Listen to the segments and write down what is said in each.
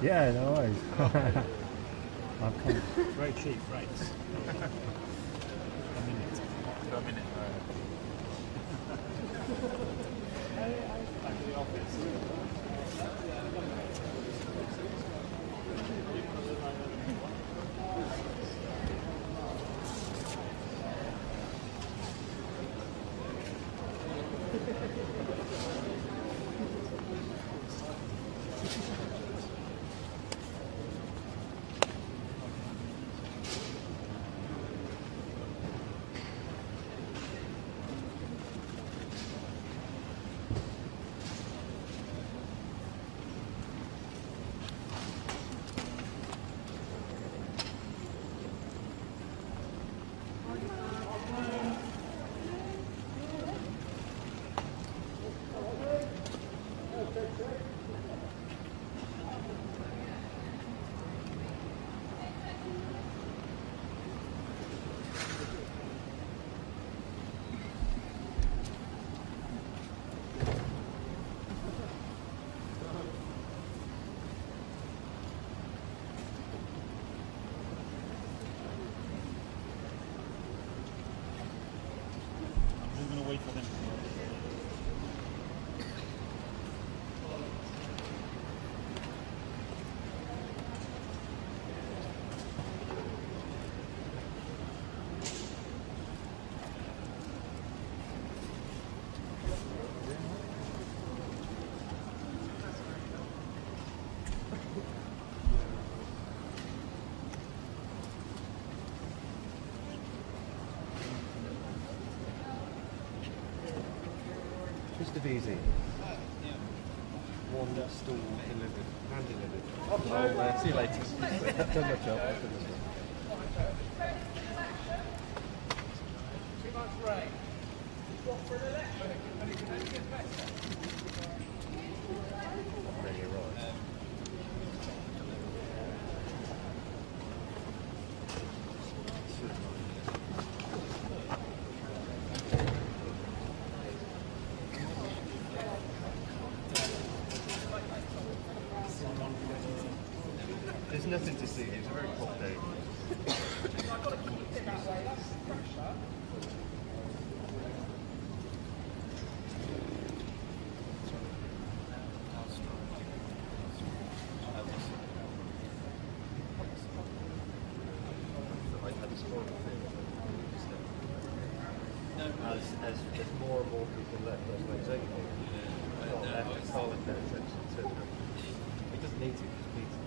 Yeah, no worries. I've come. Very cheap rates. A minute. Per minute. Back to the office. I'm going to wait for them. Mr. VZ. One stall delivered. Hand delivered. Oh, see you later. Done my job. Too much rain. What for an electric? And it can only get better. Really right. There's nothing to see. It's a very hot day. I've got to keep it that way. That's the pressure. As more and more people left, those ways open. Not left as solid there, so it doesn't need to. It just needs to.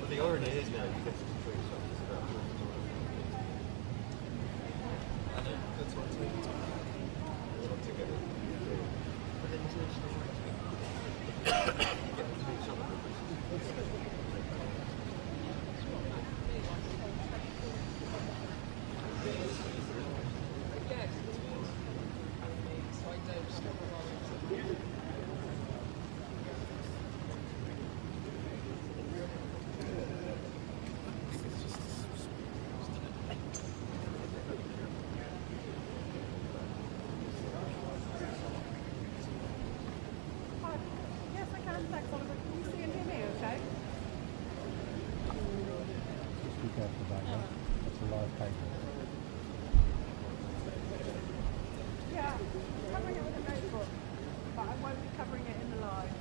But the irony is now you get some free stuff. I know, that's what it's meant to be. It's not together. But then there's no story. Yes, I can. Thanks, Oliver. Can you see and hear me okay? Just be careful about that. That's a live paper. Yeah, I'm covering it with a notebook, but I won't be covering it in the live.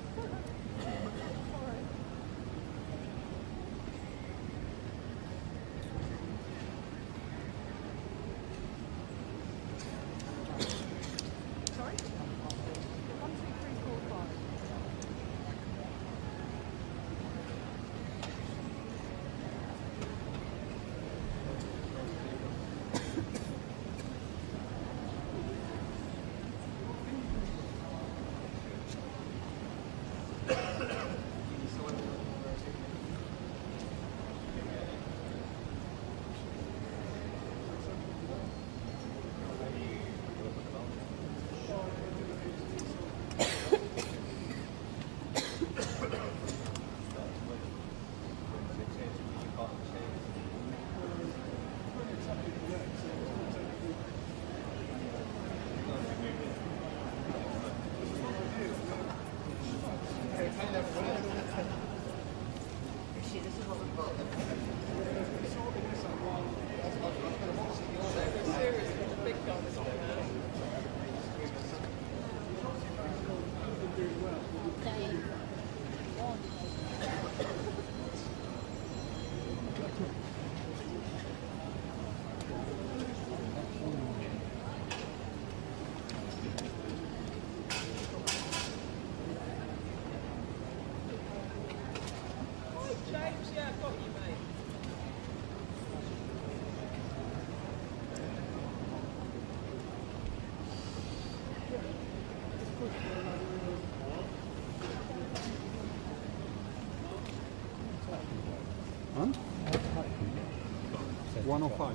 105.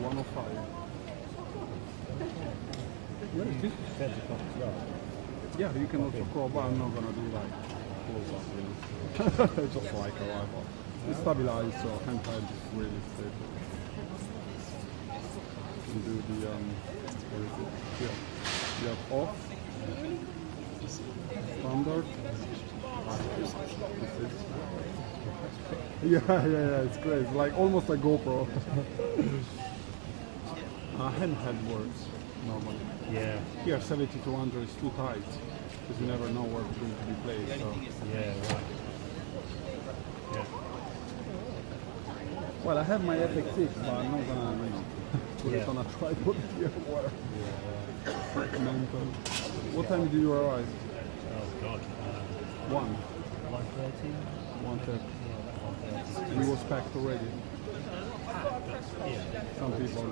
105. Where is it? That's a cost as well. Yeah, you can also crawl, but I'm not gonna do like close up, you know. Just like arrival. It's stabilized, so handheld is really stable. You do the what is it? Yeah. You have off, standard. Yeah, it's great. It's like almost a GoPro. Handheld works normally. Yeah. Here, 70-200 is too tight because you never know where it's going to be placed. So. Yeah, right. Yeah. Well, I have my Epic 6, but I'm not gonna, put it on a tripod here. Mental. What time did you arrive? Oh God. 1. 1:30. 1:30. Yeah, You was packed already. yeah. Some people.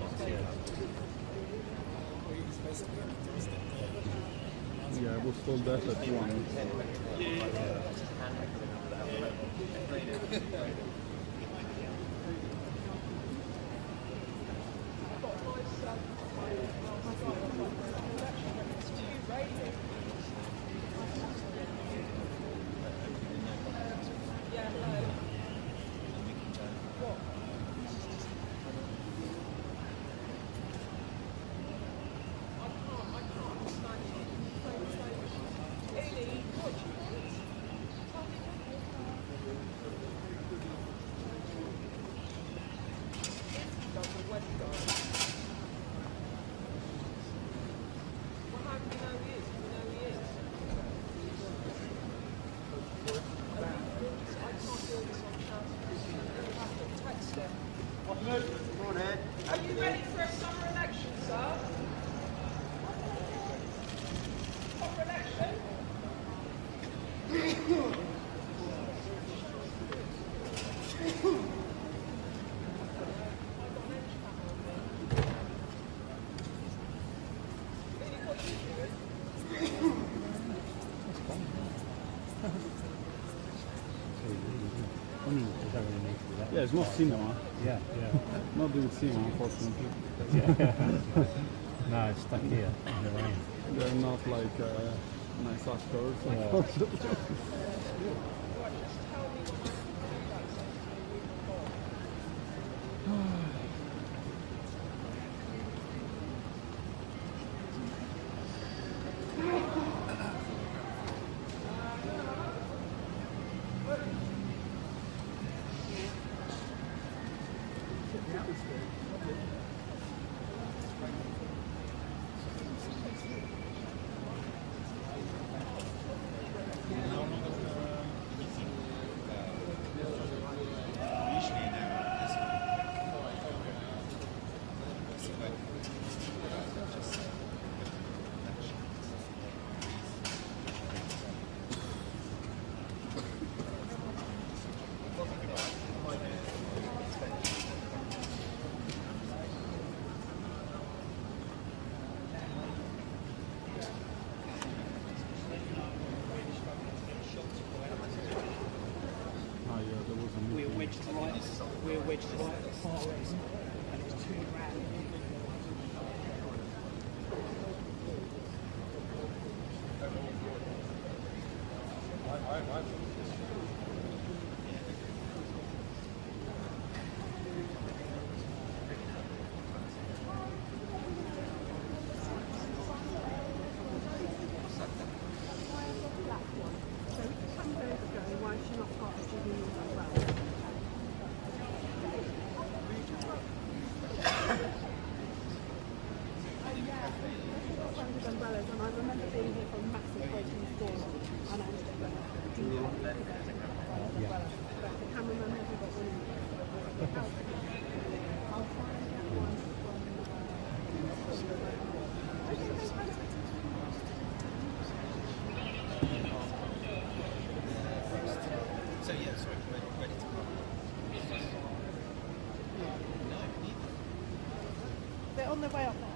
Yeah, I was told that at 1. Are you ready for a summer election, sir? Summer election? Yeah, it's not cinema. Yeah, yeah. Not doing cinema, unfortunately. No, it's stuck here in the rain. They're not like nice actors. We're wedged right at the far end, and it's 2 grand. They're on their way up there.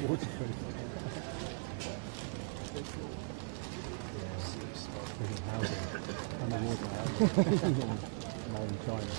Waterproof. Housing. And the water housing. More in China.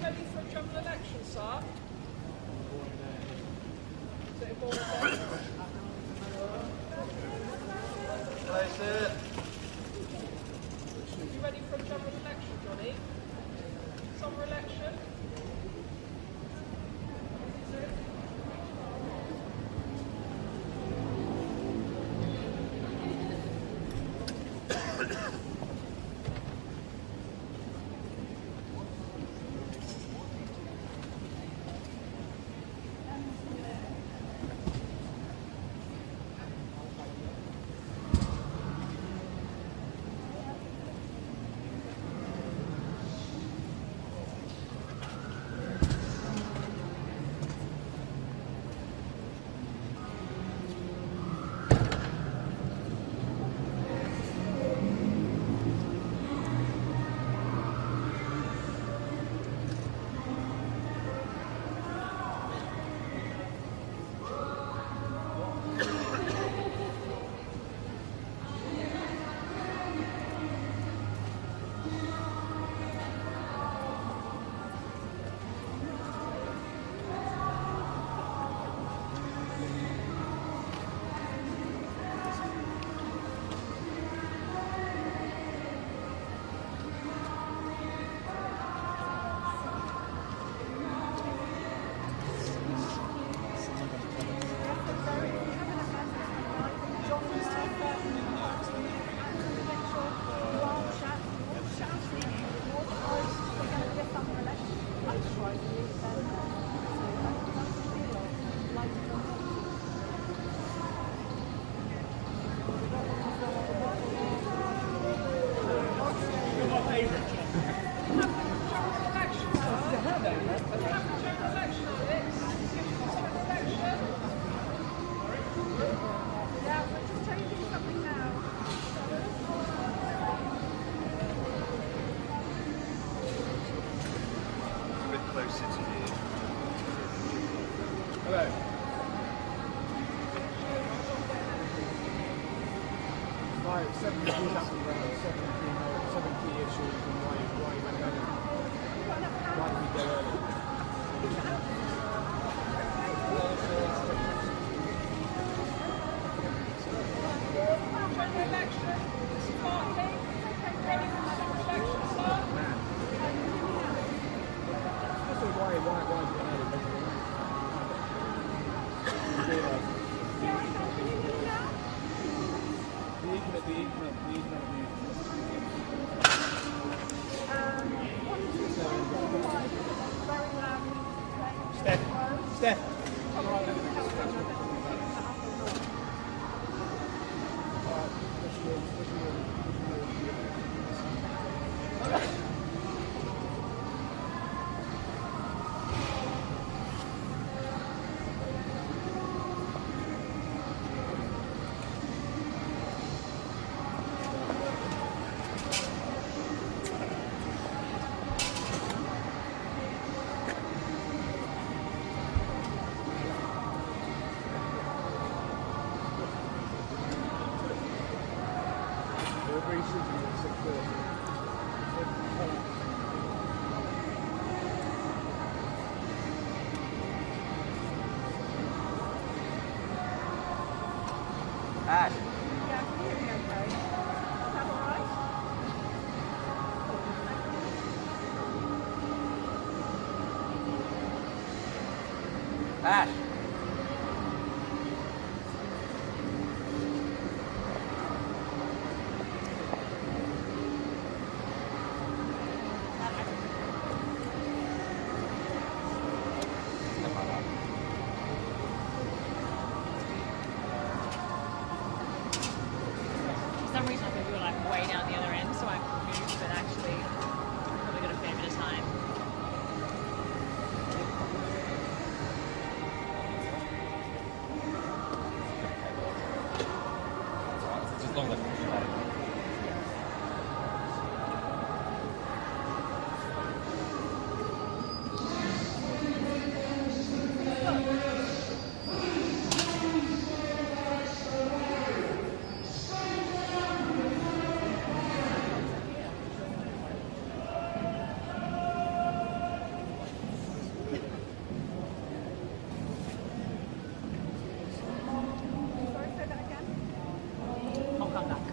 Ready for a general election, sir? Is it all You ready for a general election, Johnny? Summer election? Right, 7 key issues and why you went early. Why did we go early? General election, Martin. pre-shooting at 6:30. Ash. Yeah, can you hear me okay? Is that all right? Ash. For some reason, I thought we were like way down the other end, so I'm confused, but actually, we've probably got a fair bit of time. Just long enough. Sorry, say that again. I'll come back.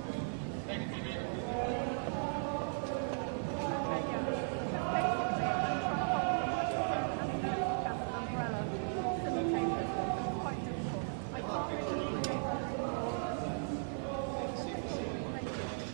Okay, yeah. So basically, I'm trying to hold the umbrella simultaneously, so it's quite difficult. I can't really create Thank you.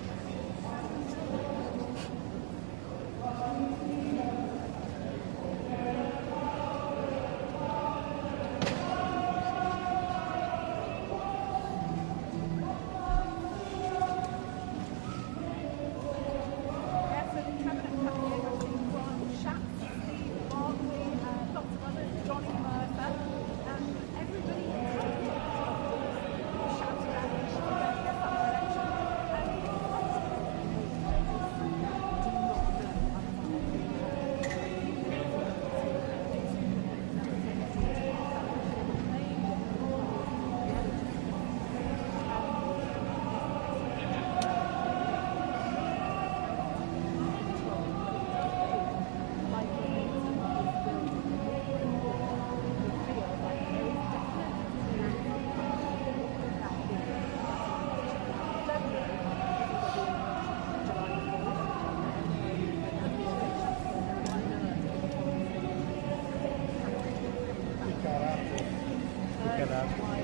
Yes, so the cabinet coming in, I think Ron Schatz, Steve Bartley, lots of others, Johnny Mercer, and everybody shouted at each other in the summer election.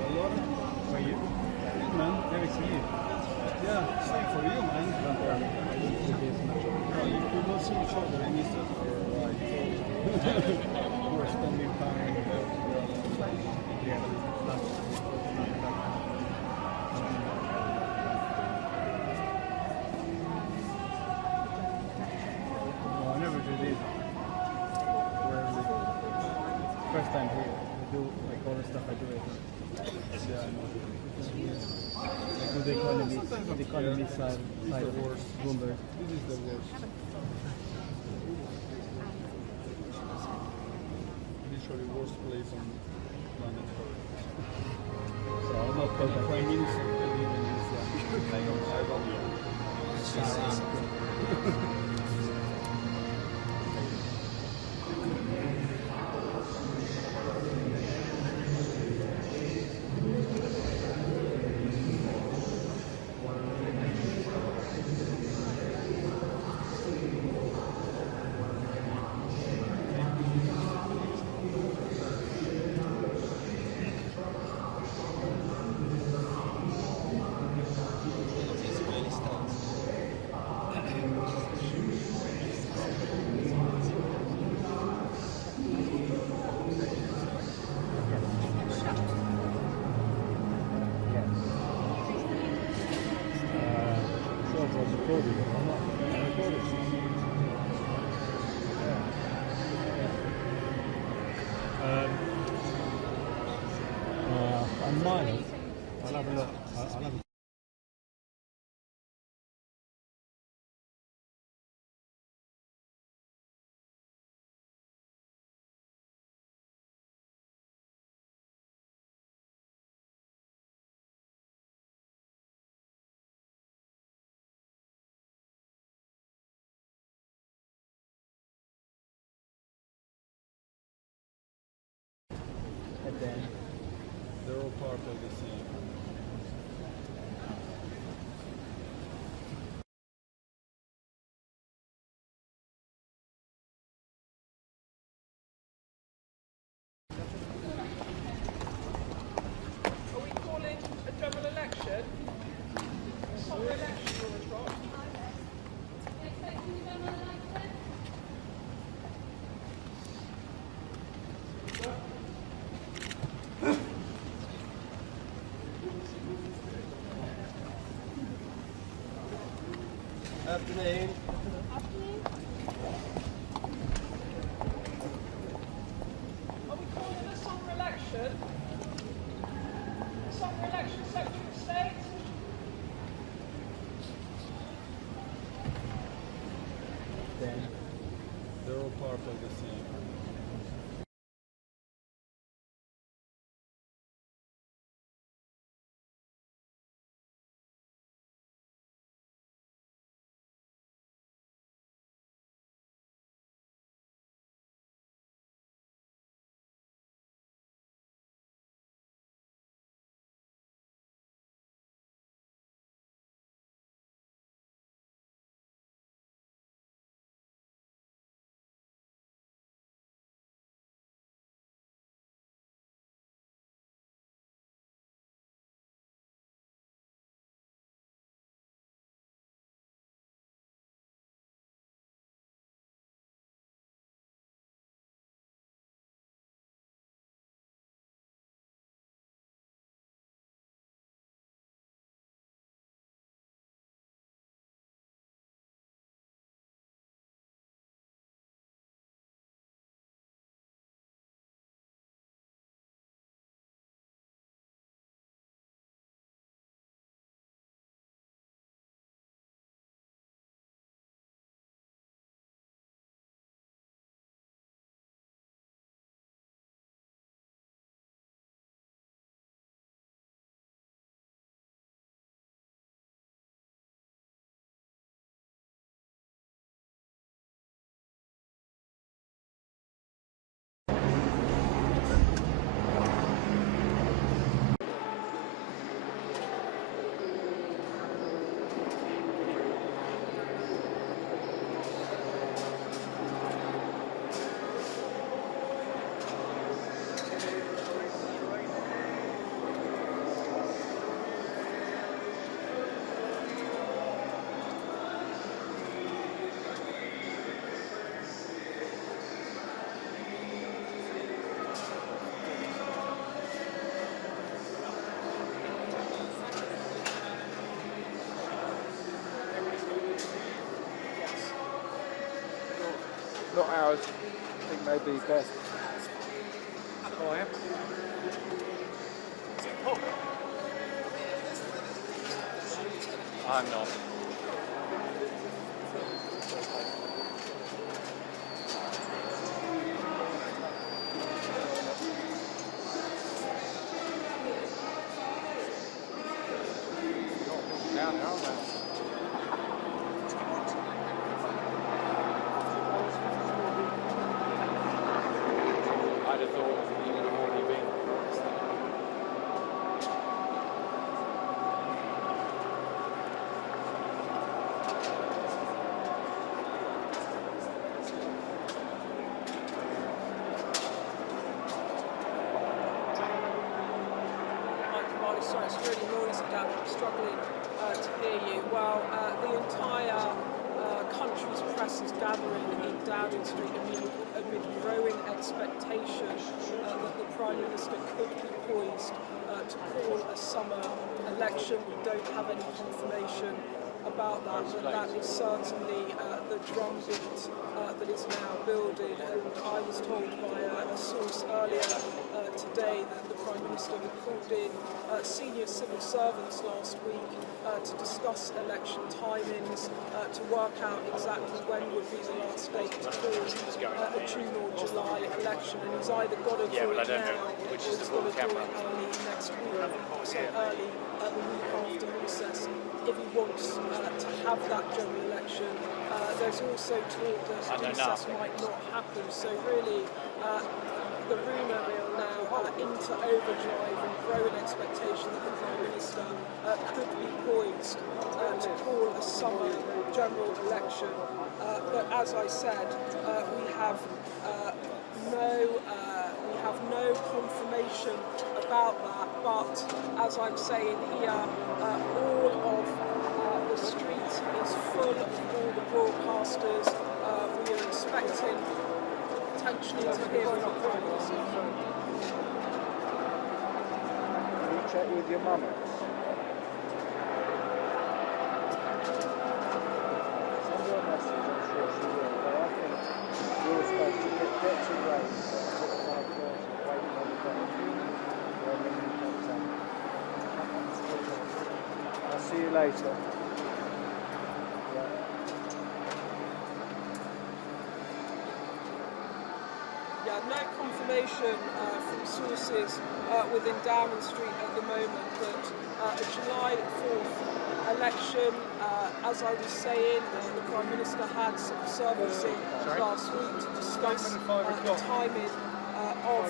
Allora, for you? Man, never see you. Yeah, same for you, man. No, you could not see each other in Easter for like we're spending time together. No, I never did it. First time here. I do like all the stuff I do it. Yeah, I know. I do the economy side of Bloomberg. This is the worst. Literally worst place on planet Earth. So I'm not the Prime Minister can even use that. I don't. I'm minor. I'll have a look. I'll have a part of the sea. Are we calling a general election? Summer election or a drop? Afternoon. Are we calling a summer election? Summer election, Secretary of State? They're all part of the sea. Not ours. I think maybe best. Oh, I am. I'm not. Down there, aren't they? I'd have thought you would have already been. Sorry, it's really noisy down there. I'm struggling to hear you. Well, the entire country's press is gathering in Downing Street amid growing expectation that the Prime Minister could be poised to call a summer election. We don't have any confirmation about that, but that is certainly the drumbeat that is now building. And I was told by a source earlier today that the Prime Minister had called in senior civil servants last week to discuss election timings, to work out exactly when would be the last date to call a June or July election. And he's either got to do it now or he's got to do it early next week, so early the week after recess, if he wants to have that general election. There's also talk that recess might not happen, so really the rumour mill now into overdrive and growing expectations. general election. But as I said, we have no confirmation about that. But as I'm saying here, all of the street is full of all the broadcasters. We are expecting potentially to hear from the Prime Minister. Can you check with your mum? Send her a message, I'm sure she will. But I think we were supposed to get to Rose at 5:30, waiting on the phone. I'll see you later. Yeah, no confirmation from sources within Downing Street at the moment that a July 4th election, as I was saying, the Prime Minister had some servicing last week to discuss the timing of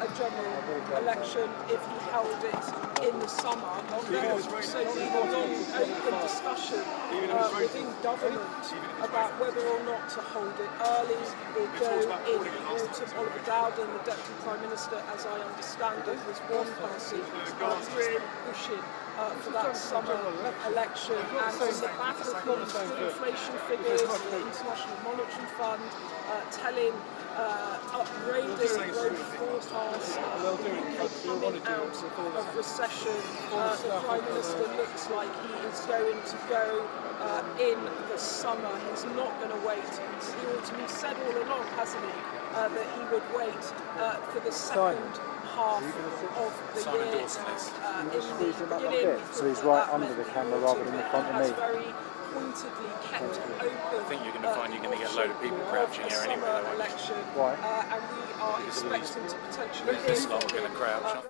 a general election if he held it in the summer. There's also been a long open discussion within government about whether or not to hold it early or go in the autumn. Oliver Dowden, the Deputy Prime Minister, as I understand it, was one person really pushing for that summer election, and on the back of constant inflation figures, the International Monetary Fund telling upgrading growth forecasts, coming out of recession, the Prime Minister looks like he is going to go in the summer. He's not going to wait. He said all along, hasn't he, that he would wait for the second half of the year. Squeeze him up a bit so he's right under the camera rather than in front of me. Very pointedly kept open. I think you're going to find you're going to get a load of people crouching here anyway. Election, Why? and we are expecting to potentially hear This lot are going to crouch.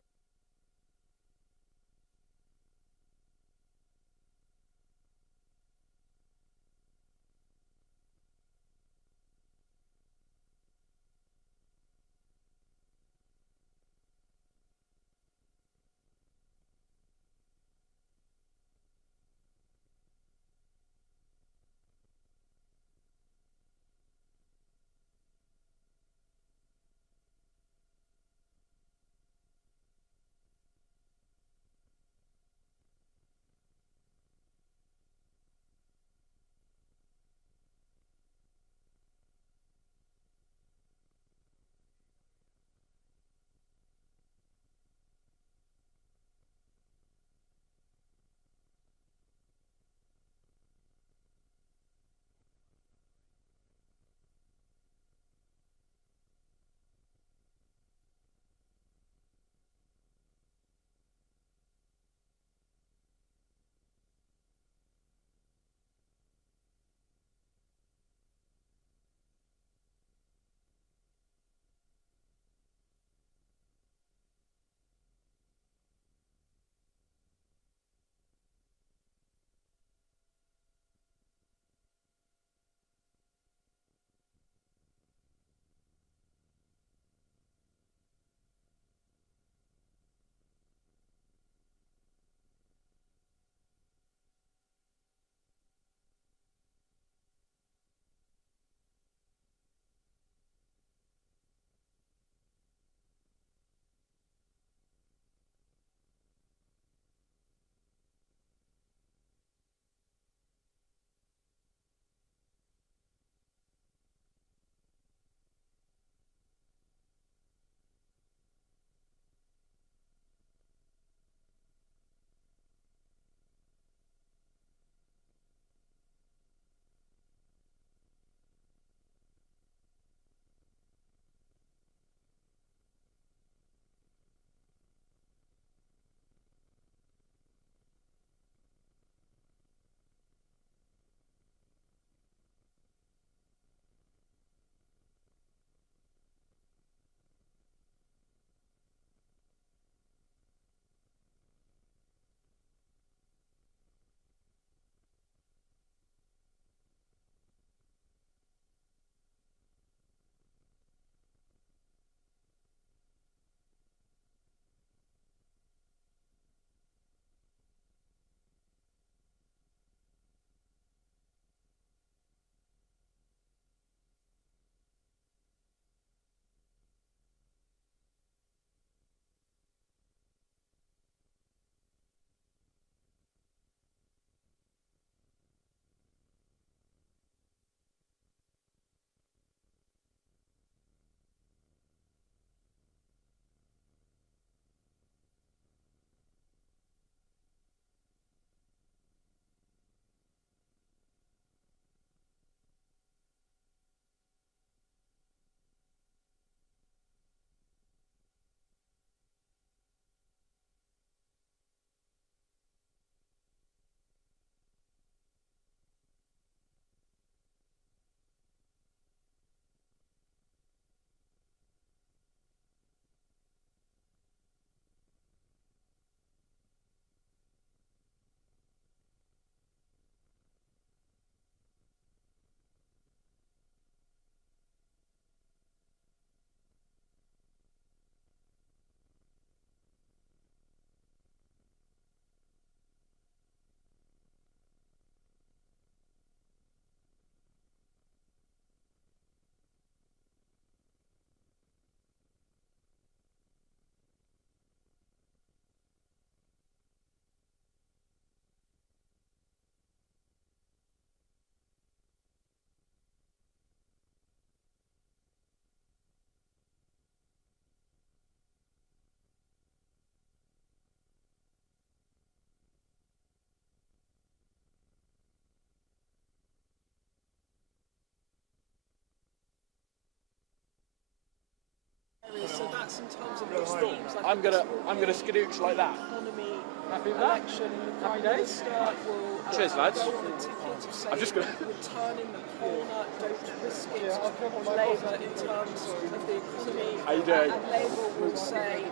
that's in terms of extremes. I'm gonna skadooch like that. Economy Happy with that? election. The Prime Happy days? Minister will Cheers, lads. go on a ticket of saying I'm just gonna- we're turning the corner, don't risk it on Labour in terms of the economy. How you doing? And Labour will say,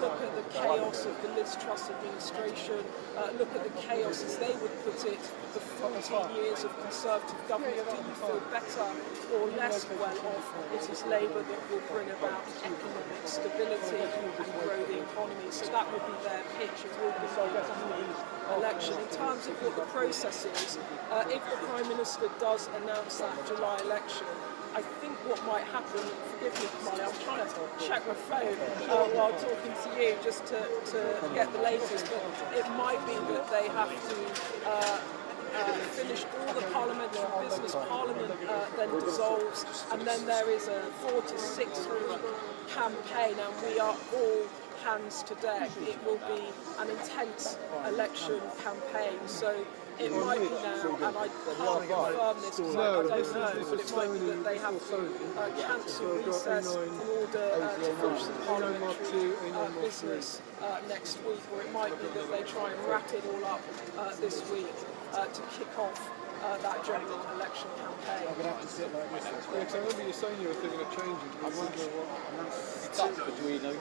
look at the chaos of the Liz Truss administration, look at the chaos, as they would put it, the 14 years of Conservative government. Do you feel better or less well off? It is Labour that will bring about economic stability and grow the economy. So that would be their pitch. It will be an economy election. In terms of what the process is, if the Prime Minister does announce that July election, I think what might happen, forgive me, Kamali, I'm trying to check my phone while talking to you just to get the latest, but it might be that they have to finish all the parliamentary business. Parliament then dissolves, and then there is a 4 to 6 week campaign, and we are all hands to deck. It will be an intense election campaign, so it might be now, and I can't confirm this because I don't know, but it might be that they have to cancel recess in order to finish the parliamentary business next week, or it might be that they try and wrap it all up this week to kick off that general election campaign. I'm going to have to sit like this. Yeah, 'cause I remember you saying you were thinking of changing. I wonder what. That's between them.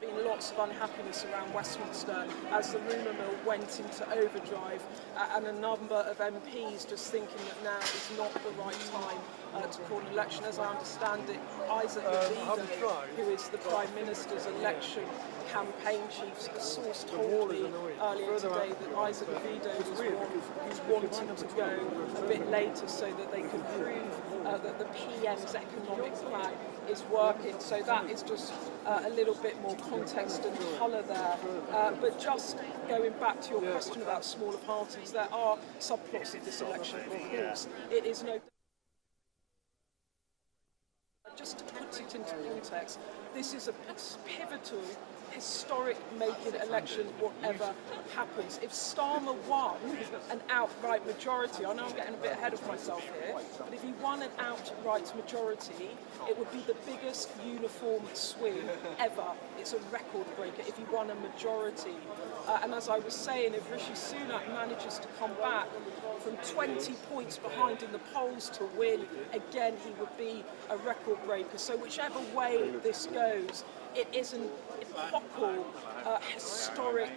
Been lots of unhappiness around Westminster as the rumour mill went into overdrive, and a number of MPs just thinking that now is not the right time to call an election. As I understand it, Isaac Davido, who is the Prime Minister's election campaign chief, a source told me earlier today that Isaac Davido was one who's wanting to go a bit later so that they could prove that the PM's economic plan is working. So that is just a little bit more context and colour there. But just going back to your question about smaller parties, there are subplots of this election, of course. It is no... Just to put it into context, this is a pivotal, historic-making election, whatever happens. If Starmer won an outright majority, I know I'm getting a bit ahead of myself here, but if he won an outright majority, it would be the biggest uniform swing ever. It's a record breaker if he won a majority. And as I was saying, if Rishi Sunak manages to come back from 20 points behind in the polls to win, again, he would be a record breaker. So whichever way this goes, it is an epochal, historic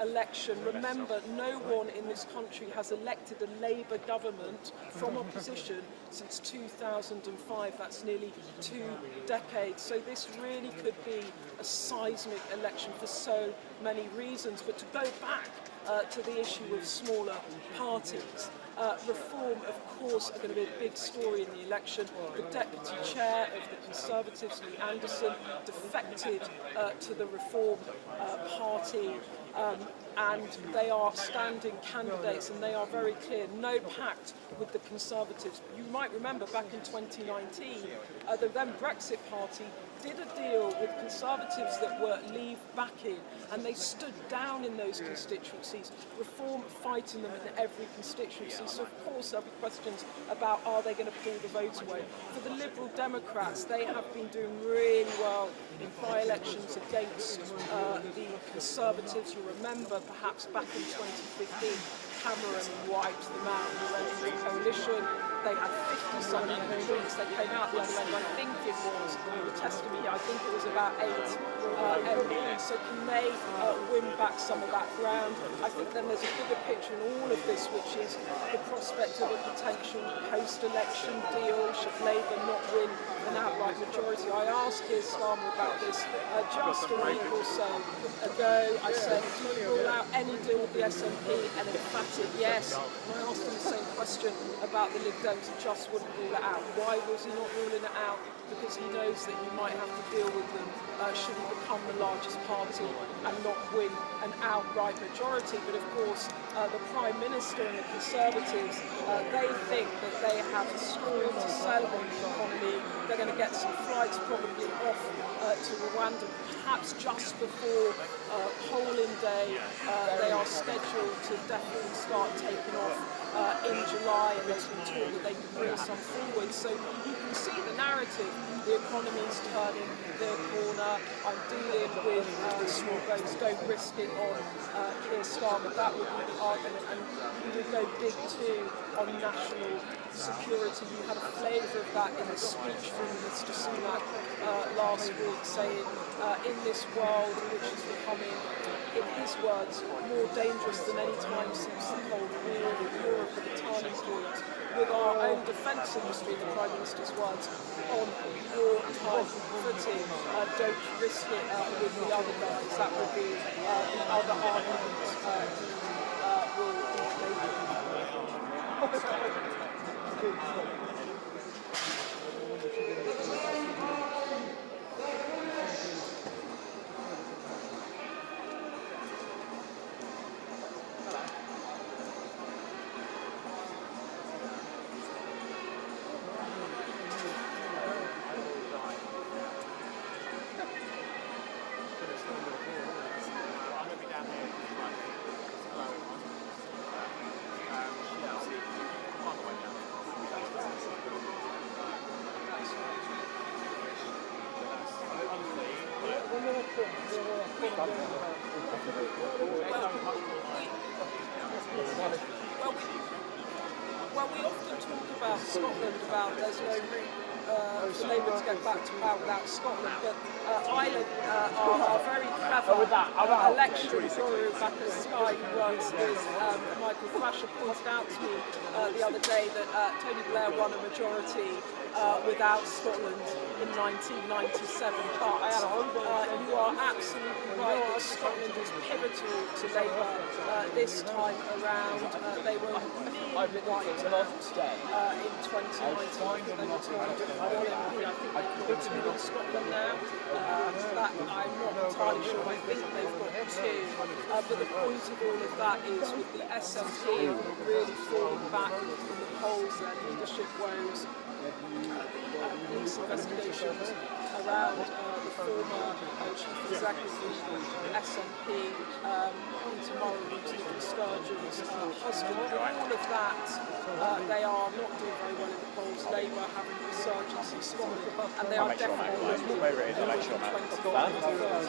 election. Remember, no one in this country has elected a Labour government from opposition since 2005. That's nearly 2 decades. So this really could be a seismic election for so many reasons. But to go back to the issue of smaller parties, reform, of course, are going to be a big story in the election. The deputy chair of the Conservatives, Lee Anderson, defected to the Reform Party. and they are standing candidates, and they are very clear. No pact with the Conservatives. You might remember back in 2019, the then Brexit Party did a deal with Conservatives that were leave back in, and they stood down in those constituencies, Reform fighting them in every constituency. So of course there'll be questions about, are they going to pull the vote away? For the Liberal Democrats, they have been doing really well in by-elections against the Conservatives. You remember perhaps back in 2015, Cameron wiped them out in the Remain coalition. They had 50-something MPs. They came out the other end. I think it was, you're testing me, I think it was about 8 MPs. So can they win back some of that ground? I think then there's a bigger picture in all of this, which is the prospect of a potential post-election deal should Labour not win an outright majority. I asked Keir Starmer about this just a week or so ago. I said, do you rule out any deal with the SNP? And emphatic yes. And I asked him the same question about the Lib Dems, he just wouldn't rule it out. Why was he not ruling it out? Because he knows that he might have to deal with them should he become the largest party and not win an outright majority. But of course, the Prime Minister and the Conservatives, they think that they have a story to sell on the economy. They're going to get some flights probably off to Rwanda, perhaps just before polling day. They are scheduled to definitely start taking off in July, and there's been talk that they can bring some forward. So you can see the narrative. The economy is turning their corner. I'm dealing with small boats. Don't risk it on Keir Starmer. That would be the argument. And we would go big too on national security. You had a flavour of that in the speech from Minister Sunak last week, saying in this world which is becoming, in his words, more dangerous than any time since the Cold War, with Europe at a turning point, with our own defence industry, the Prime Minister's words, on wartime footing, don't risk it with the other guys. That would be the other argument will be making. Well, we often talk about Scotland, about there's no route for Labour to get back to power without Scotland, but Ireland are very clever election guru back at Sky, who works with Michael Thrasher, pointed out to me the other day that Tony Blair won a majority without Scotland in 1997, but you are absolutely right that Scotland is pivotal to Labour this time around. They were nearly wiped out in 2019. They were told of one MP. I think they've got two in Scotland now. That I'm not entirely sure. I think they've got two. But the point of all of that is with the SNP really falling back in the polls, their leadership woes, police investigations around the former chief executive of SNP, tomorrow Nicola Sturgeon's husband. All of that, they are not doing very well in the polls. Labour having a resurgence in Scotland, and they are definitely losing 20-30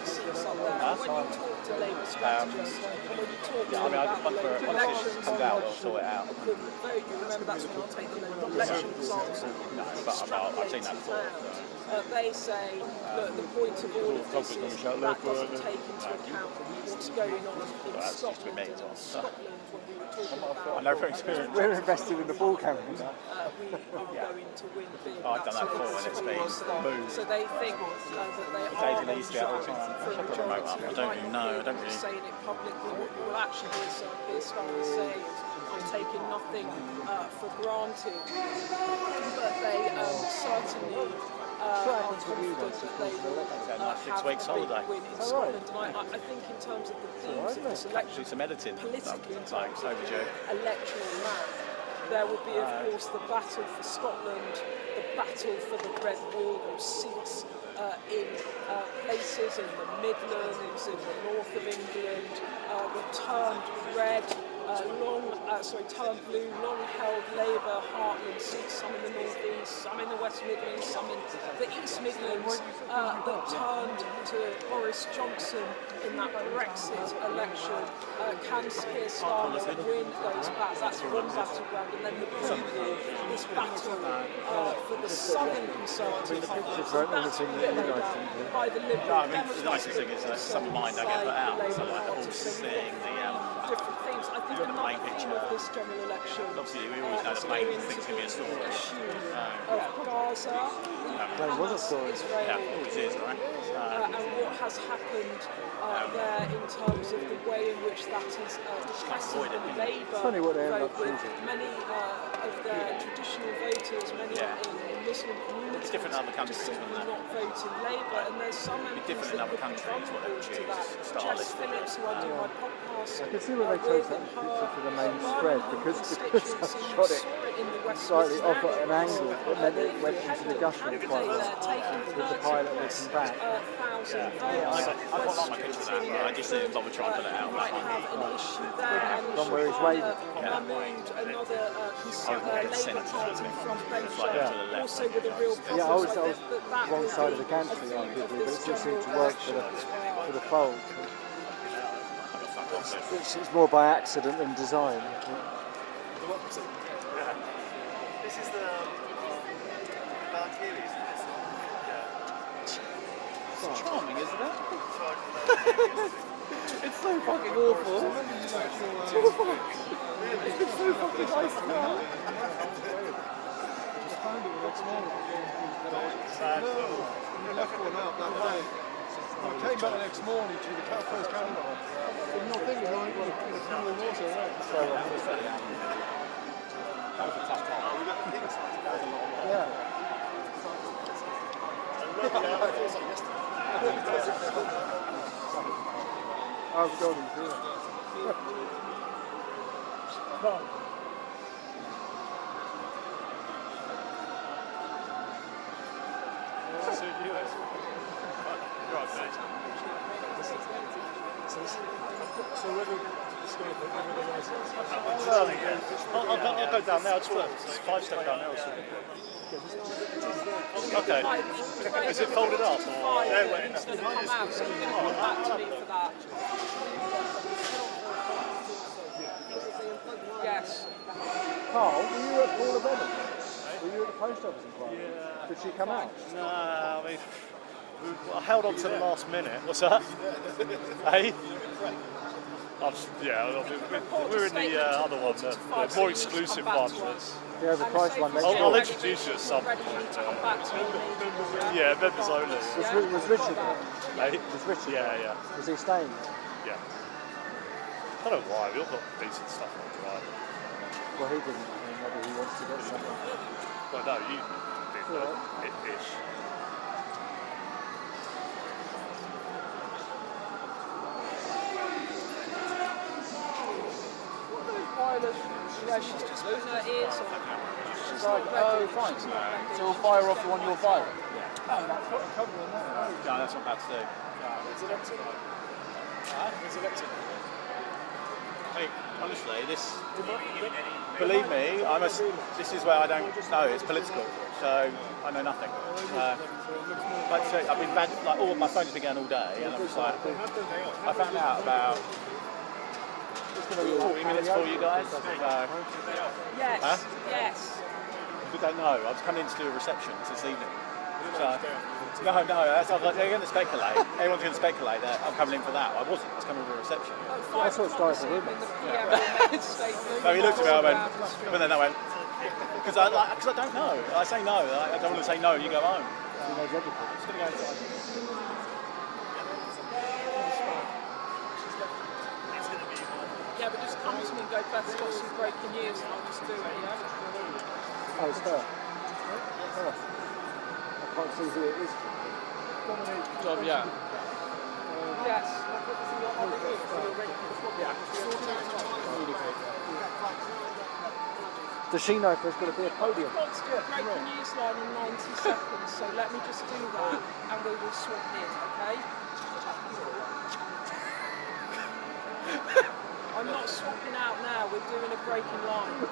seats up there. When you talk to Labour strategists, and when you talk to them about the local elections, equivalent vote, you remember that's when you take the local election results, extrapolate it out. They say that the point of all of this is that doesn't take into account what's going on in Scotland. And in Scotland, when we were talking about We're invested in the ball camera. we are going to win big. I've done that before and it's been moved. So they think that they are Daisy needs to get all the time. for a majority. I don't know, I don't really. Saying it publicly, what you will actually do is Keir Starmer say, I'm taking nothing for granted. But they certainly What are happens with you confident guys that they if there's an will election? Nice 6 have weeks a big holiday. win in Oh, right. Scotland. And I think in terms of the themes of this election, Do some editing. politically in Like terms of overdue. the electoral map, there would be, of course, the battle for Scotland, the battle for the Red Wall, those seats in places in the Midlands, in the north of England, the turned red, turned blue, long-held Labour heartland seats, some in the North East, some in the West Midlands, some in the East Midlands, that turned to Boris Johnson in that Brexit election. Can Keir Starmer win those battles? That's one battleground. And then the blue wall, this battle for the Southern Conservative Party, that's really laid out by the Liberal The nicest thing is that some of mine don't get put out, so like the whole thing, different themes. I think the main another theme picture. of this general election Obviously, we always know the main thing's going to be a story. issue of Gaza, There was a story. Israel, Yeah, always is, right? and what has happened there in terms of the way in which that is depressing the Labour funny what they end vote up with choosing. many of their traditional voters, many in Muslim communities, It's different in other countries, just simply isn't it? not voting Labour. And there's some MPs different in that other would be countries, what they vulnerable to choose, that. stylistically. Jess Phillips, who I do my podcast I can see where they chose that picture for the main spread because I shot it slightly off at an angle that meant it went into the guttering quite well with the pilot looking back. I quite like my picture of that, but I just didn't bother trying to put it out. Might have an issue there, and One where he's waving. Mahmood, another Labour party front bencher, to the left. also with a real problem. Yeah, I was that wrong would side of be the country, a theme arguably, of but it this just seemed to general work for election as the fold. It's more by accident than design. This is the Valkyries. It's charming, isn't it? It's so fucking awful. It's been so fucking nice now. We left one out that day. I came back the next morning to the first calendar. And nothing was like in a pool of water, right? Yeah. I've got him too. So whether it's going to I'll go down there. I'll just put 5 step down there or something. Okay. Is it folded up? Or? Yeah, wait. It's going to come out, so you can come back to me for that. Yes. Carl, were you at Paul of Evans? Were you at the post office inquiry? Yeah. Did she come out? No, I mean, I held on to the last minute. What's that? Hey? We're in the other one, the more exclusive one. The overpriced one. I'll introduce you at some point. Yeah, members only. Was Richard there? Hey? Was Richard Yeah, there? yeah, Was he staying? yeah. I don't know why, we all got decent stuff on drive. Well, he didn't. I mean, maybe he wants to get something. Well, no, you did it-ish. Yeah, she's just losing her ears. She's Right, not ready. oh, fine. She's not ready. So we'll fire off the one you're firing. No, that's not bad to do. Is it empty? Is it empty? Hey, honestly, this, believe me, this is where I don't know, it's political, so I know nothing. Like I say, I've been bad, like all my phone's been going all day, and I'm just like, I found out about 40 minutes before you guys, so, Yes, Huh? yes. we don't know, I was coming in to do a reception this evening. So, no, that's, I was like, they're going to speculate, everyone's going to speculate that I'm coming in for that. I wasn't, I was coming for a reception. That's what started the rumour. So he looked at me, I went, but then I went, because I don't know. I say no, I don't want to say no, you go home. He knows everything. I'm just going to go inside. Yeah, but just come to me and go, Beth's got some breaking news, and I'll just do it, yeah? Oh, it's her. Oh. I can't see who it is. Yeah. Yes. Does she know if there's going to be a podium? I've got to do a breaking news line in 90 seconds, so let me just do that and we will swap in, okay? I'm not swapping out now, we're doing a breaking line.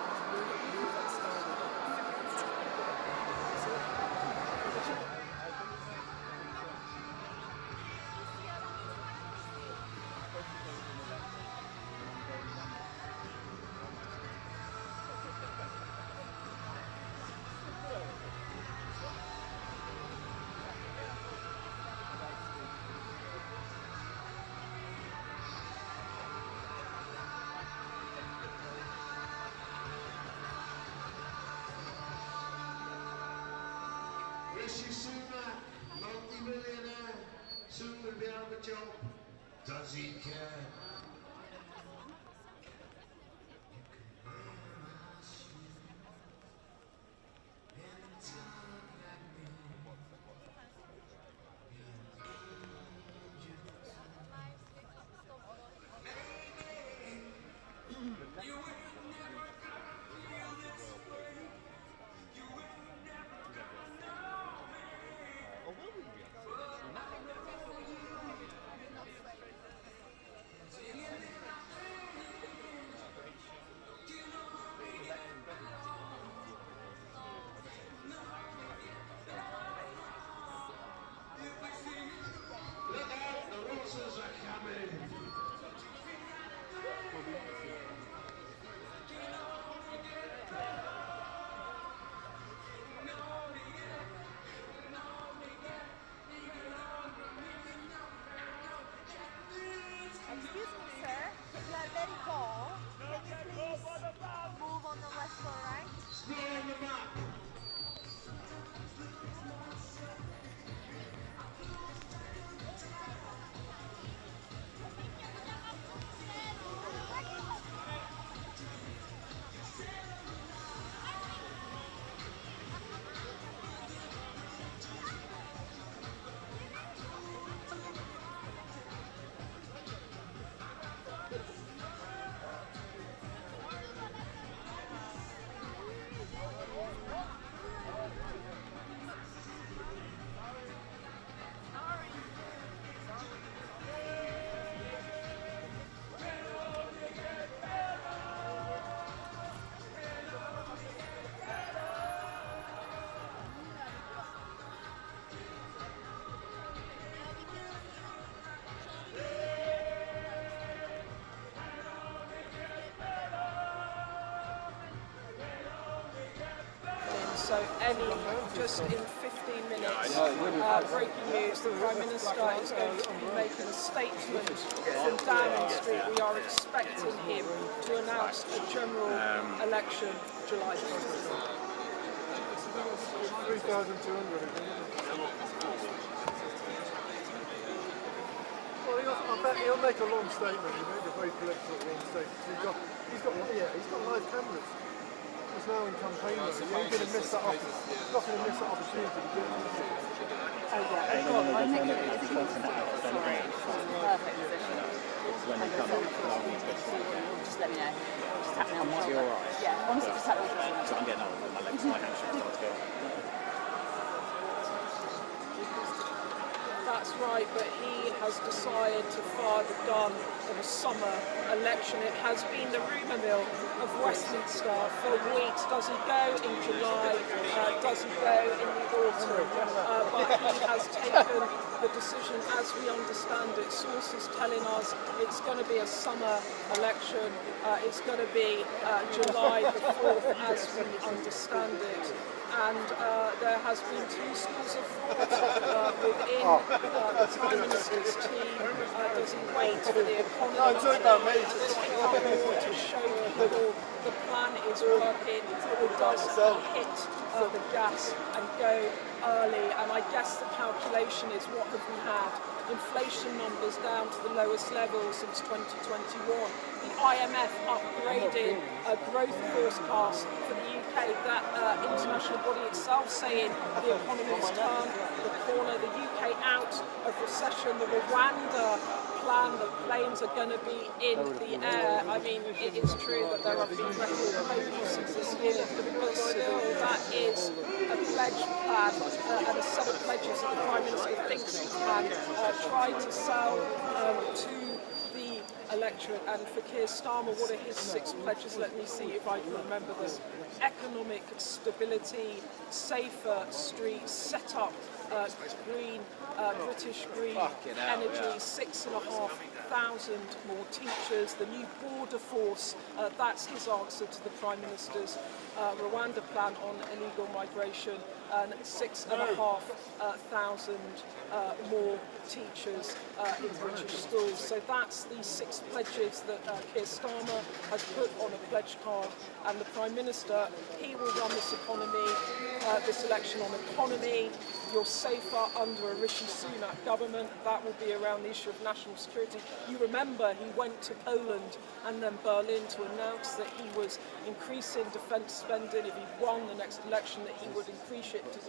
Rishi Sunak, multi-millionaire, soon will be out of a job. Does he care? Excuse me, sir. You are very tall. Can you please move on the left or right? So just in 15 minutes, breaking news, the Prime Minister is going to be making a statement from Downing Street. We are expecting him to announce a general election July 5th. 3,200. Well, I bet he'll make a long statement. He'll make a very political long statement. He's got live cameras. He's now in campaign mode. He's going to miss that opportunity. He's not going to miss that opportunity to do it. When they come up, just let me know. Just tap me on the shoulder. Yeah, honestly, just tap me on the shoulder. So I'm getting old, my legs, my hamstrings start to go. That's right, but he has decided to fire the gun of a summer election. It has been the rumour mill of Westminster for weeks. Does he go in July? Does he go in the autumn? But he has taken the decision, as we understand it. Sources telling us it's going to be a summer election. It's going to be July the 4th, as we understand it. And there has been two schools of thought within the Prime Minister's team. Does he wait for the economy to show people the plan is working, or does he hit the gas and go early? And I guess the calculation is, what have we had? Inflation numbers down to the lowest level since 2021. The IMF upgrading a growth forecast for the UK UK, that international body itself saying the economy has turned the corner, the UK out of recession, the Rwanda plan, the planes are going to be in the air. I mean, it is true that there have been record plane crossings this year, but still that is a pledge plan and a set of pledges that the Prime Minister thinks he can try to sell to the electorate. And for Keir Starmer, what are his 6 pledges? Let me see if I can remember them. Economic stability, safer streets, set up green, British green energy, 6,500 more teachers, the new border force, that's his answer to the Prime Minister's Rwanda plan on illegal migration, and 6,500 more teachers in British schools. So that's the 6 pledges that Keir Starmer has put on a pledge card, and the Prime Minister, he will run this economy, this election on economy. You're safer under a Rishi Sunak government. That will be around the issue of national security. You remember he went to Poland and then Berlin to announce that he was increasing defence spending. If he won the next election, that he would increase it to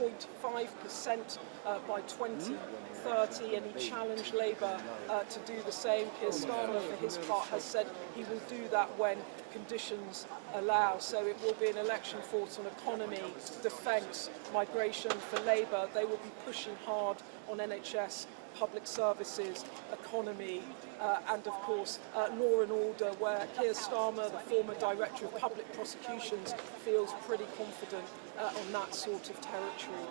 2.5% by 2030, and he challenged Labour to do the same. Keir Starmer, for his part, has said he will do that when conditions allow. So it will be an election fought on economy, defence, migration. For Labour, they will be pushing hard on NHS, public services, economy, and of course law and order, where Keir Starmer, the former Director of Public Prosecutions, feels pretty confident on that sort of territory.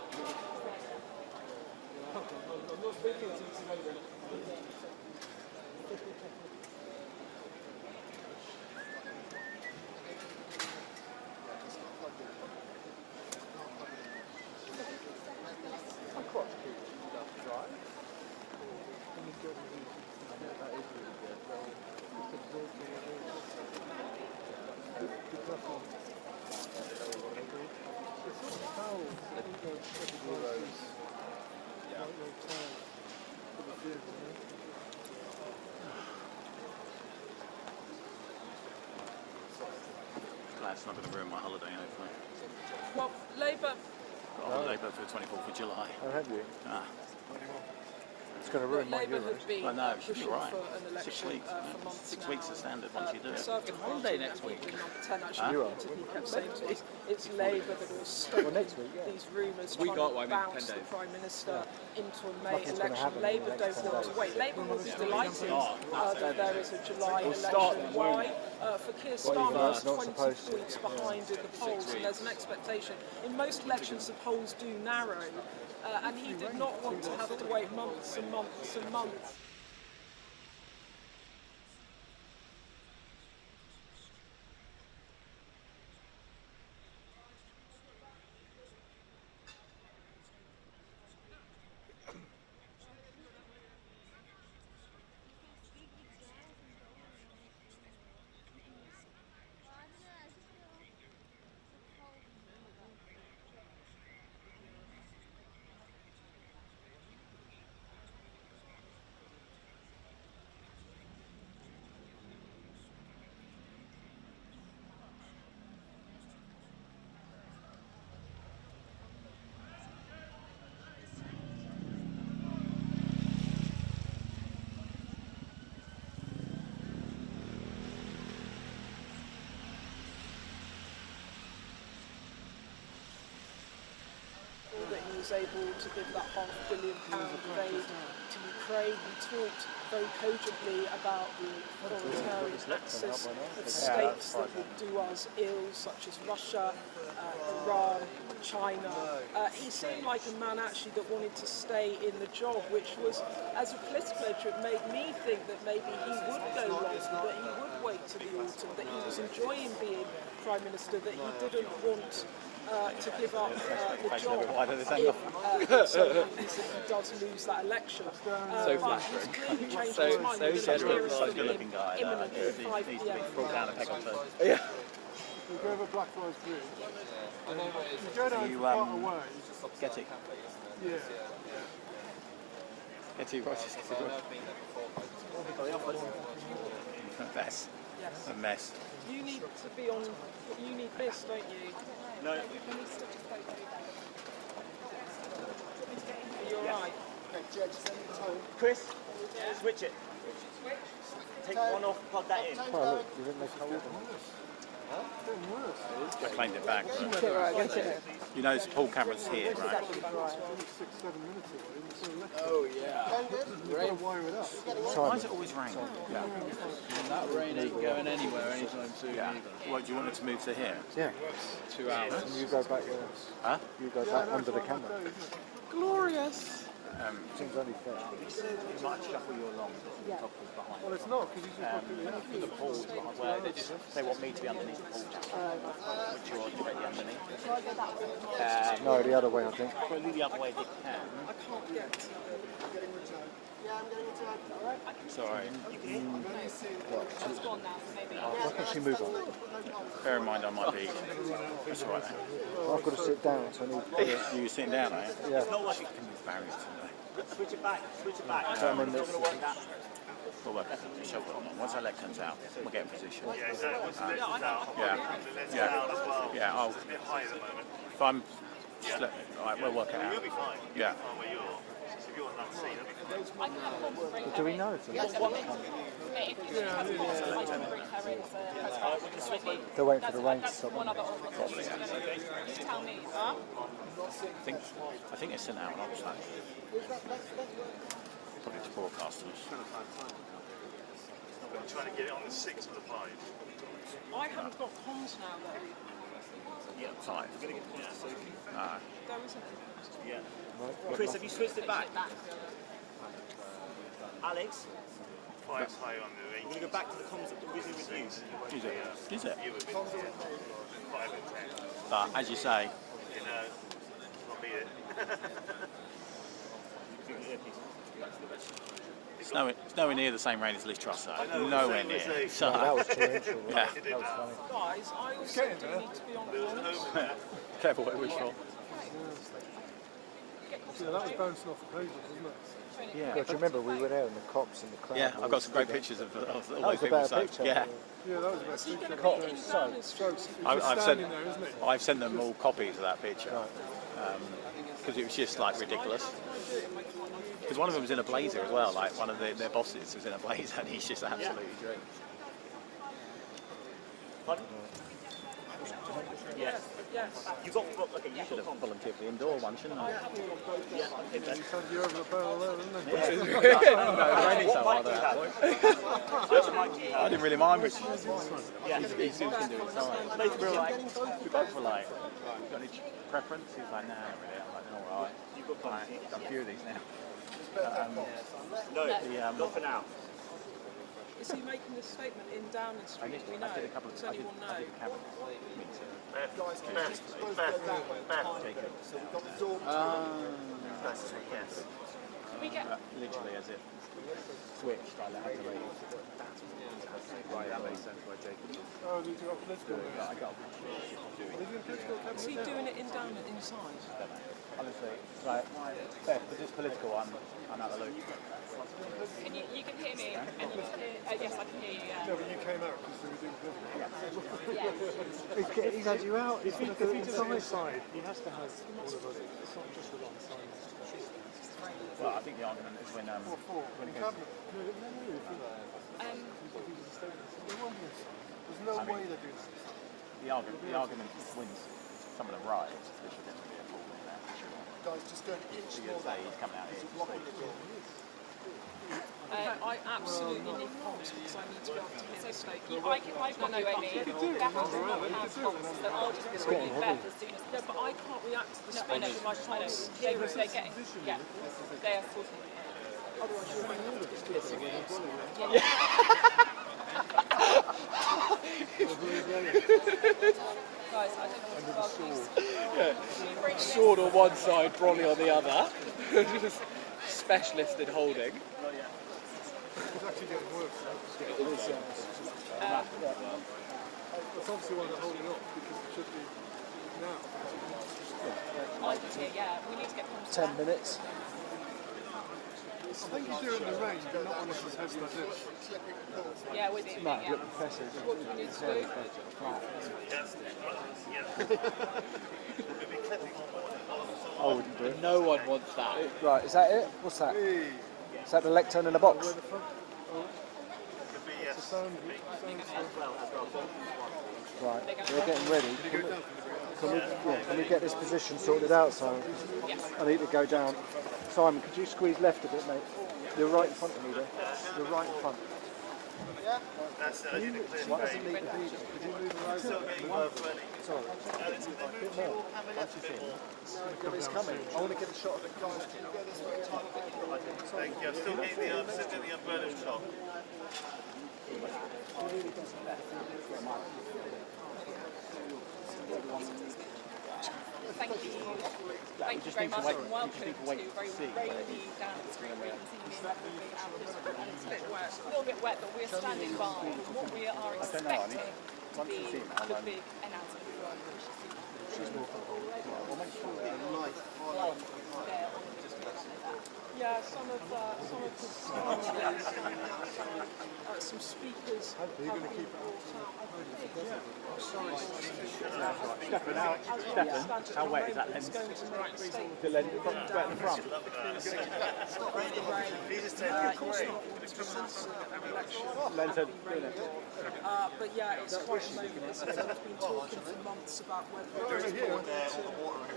Glad it's not going to ruin my holiday, hopefully. Well, Labour... Got on Labour for the 24th of July. Oh, have you? Ah. It's going to ruin my Labour Euros. have been I know, it should be pushing right. for an 6 election weeks. for months 6 now. weeks is standard once you do it. Conservative Holiday Party next week. in number 10 actually You are. he kept saying to us, it's Labour that was stoking next week, yeah. these rumours, We trying got to one in bounce 10 the days. Prime Minister into a May Nothing's gonna election. happen in the Labour next don't 10 want to days. wait. Labour will be delighted that there is a July We'll start election. when- Why? For Keir Starmer, that's not 20 supposed to. points behind in the polls, and there's an expectation. In most elections, the polls do narrow, and he did not want to have to wait months and months and months. That he was able to give that £500 million of aid to Ukraine. He talked very cogently about the authoritarian axis of states that would do us ill, such as Russia, Iran, China. He seemed like a man actually that wanted to stay in the job, which was, as a political editor, it made me think that maybe he would go long, that he would wait to the autumn, that he was enjoying being Prime Minister, that he didn't want to give up the job if so happens that he does lose that election. But he's clearly changed his mind. So We're going to hear generous. from Good him looking guy. imminently at 5 Needs to be p.m. brought down a peg or two. You go over Blackfriars Bridge. You go down You, quite a way. Getty. Yeah. Getty, Rochester. Bess. a mess. You need to be on. You need this, don't you? No. Are you alright? Chris, switch it. Take one off, plug that in. Oh, look, you didn't make it hold on. I claimed it back. You notice Paul Cameron's here, right? Oh yeah. Rain. Why is it always raining? That rain ain't going anywhere anytime soon Yeah. either. What, do you want it to move to here? Yeah. 2 hours. And you go back Huh? You go back under the camera. Glorious. Seems only fair. You might shuffle you along the top of behind. Well, it's not, because he's just For the poles behind, where they want me to be underneath the pool which you are directly underneath. No, the other way, I think. Probably the other way if you can. I can't get to the. Sorry. It's gone now, so maybe. Why can't she move on? Bear in mind I might be. That's all right. I've got to sit down, so I need to... You're sitting down, are you? Yeah. It's not like it can move barriers today. Switch it back, switch it back. So, I mean, it's, We'll work out. Shove it on. Once that leg comes out, we'll get in position. Yeah. I'll. If I'm. Just let, all right, we'll work it out. Yeah. do we know if the next one's coming? They're waiting for the rain to stop. Tell me. I think it's sent out on website. Probably to broadcasters. I'm trying to get it on the 6 or the 5. I haven't got comms now though. Yeah, 5. There isn't any. Chris, have you switched it back? Alex? 5's high on the We're going to go back to the comms that originally was used. Is it? Is it? 5 and 10. But as you say, You know, not be it. it's nowhere near the same rain as Liz Truss, though. Nowhere near. So, That was torrential. yeah. That was funny. Guys, I also do need to be on comms. Careful what you wish for. Yeah, that was bouncing off the pages, wasn't it? Yeah. God, do you remember we were there and the cops and the crowd? Yeah, I've got some great pictures of all That those was a people. better So, picture. yeah. Yeah, that was about Is he going to Cops, be in so- Downing Street? I've sent. standing there, isn't it? I've sent them all copies of that picture because it was just like ridiculous. Because one of them was in a blazer as well. Like one of their bosses was in a blazer, and he's just absolutely drenched. Pardon? Yes. Yes. You got, okay, you Should got have comms. volunteered for the indoor one, shouldn't I? Yeah, okay, then. He's had you over the barrel there, isn't he? No, it's raining so hard What at that mic point. Which mic do you I have? didn't really mind which. Yeah. He seems to do it fine. Both were like, We both were like, "You got any preference?" He was like, "Nah, not really." I'm like, "All right." you've got comms. I've done a few of these now. No, not for now. Is he making this statement in Downing Street? We know. I did a couple of. Does anyone know? I did a cabinet meeting. Yes. Can we get Literally as it switched, I had to leave. Right, that makes sense. Why Jacob? Oh, did you got political? I got. Is he doing it in Downing inside? Honestly, right. Beth, for this political one, I'm out of the loop. Can you can hear me and you can hear, yes I can hear you, No, but you came out because we were doing political. yeah. He's had you out. He's going to do it inside. He has to have all of us. It's not just the one side. Well, I think the argument is when In cabinet. There's no way they're doing this. the argument wins some of the rights, which will definitely be a fall in there for sure. Guys, just go an inch So you'd say he's coming out here. I absolutely need comms because I need to be able to hit the statement. I can no, Amy. Beth does not have comms, so I'll just bring you Beth as soon as Yeah, but I can't react to the I know, speech with my I know. comms. They're getting, yeah, they are sorting it. Otherwise, you're going to Pissing it. Guys, I don't know what to Sword on one side, brolly on the other. Specialist in holding. It's actually getting worse. It is, That's obviously why they're holding off, because it should be now. I can hear, yeah, we need to get comms. 10 minutes. I think you do it in the rain, but not on wash his head, that's it. Yeah, with it. No, Yeah. look, Professor. What do we need to do? I wouldn't do it. No one wants that. Right, is that it? What's that? Is that the lectern in a box? Right, we're getting ready. Can we get this position sorted out, Simon? I need to go down. Simon, could you squeeze left a bit, mate? You're right in front of me there. You're right in front. Can you, what does it need to be? Could you move around? Sorry. A bit more. Yeah, it's coming. I want to get a shot of it coming. Thank you. I'm still getting the umbrella shot. Thank you. Thank you very much and welcome to very rainy downstream. It's a little bit wet, but we're standing by what we are expecting to be the big announcement from Rishi Sunak. Yeah, some of some speakers have been brought up. Stefan, how wet is that lens? The lens wet in the front. Lens had but yeah, it's quite a moment. It's been talking for months about whether it's going to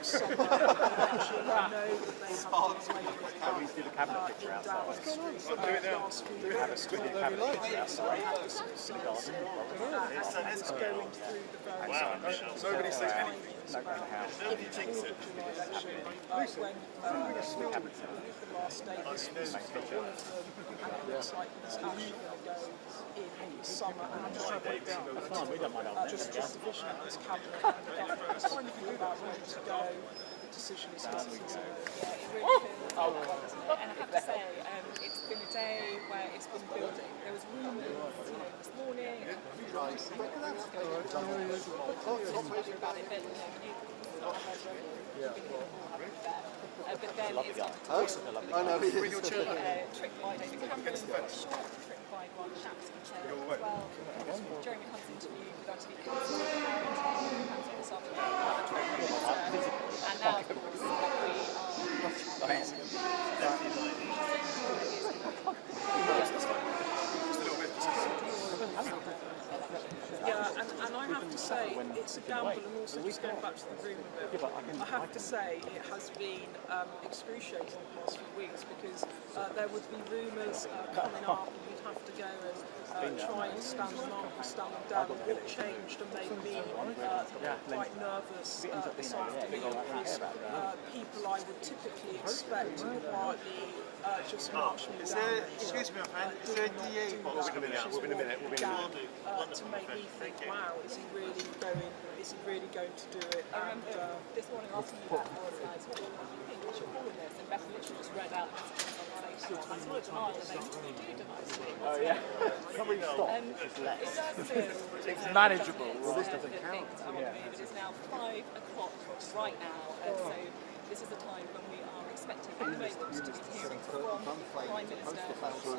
summer election. I know that they have been waiting do the cabinet picture outside. last few years to have going through the various elections. Nobody says anything. When the last day this was one of them, and it looks like it's actually going to go in the summer and just the division of this cabinet and the government is thinking about when to go, the decisions has to go. Yeah, it really feels and I have to say, it's been a day where it's been building. There was rumours, this morning, and about it, but then it's I know he is. tricked by the cameras, tricked by one chap's chair as well. During Hunt's interview with our TV this afternoon, and now of course we Yeah, and I have to say, it's a gamble, and also just going back to the rumour bit, I have to say it has been excruciating the past few weeks because there would be rumours coming up and we'd have to go and try and stand them up or stand them down. What changed and made me quite nervous this afternoon was people I would typically expect to quietly just march me down. Excuse me, my friend. Is there a DA box coming out? We'll be in a minute. To make me think, wow, is he really going to do it? I remember this morning asking you about what you should call this, and Beth literally just read out the conversation. I sort of denial, and then you do deny something. Oh yeah. Somebody stop. It does feel It's manageable. Well, this doesn't count. It is now 5 o'clock right now, and so this is the time when we are expecting any moment to be hearing from Prime Minister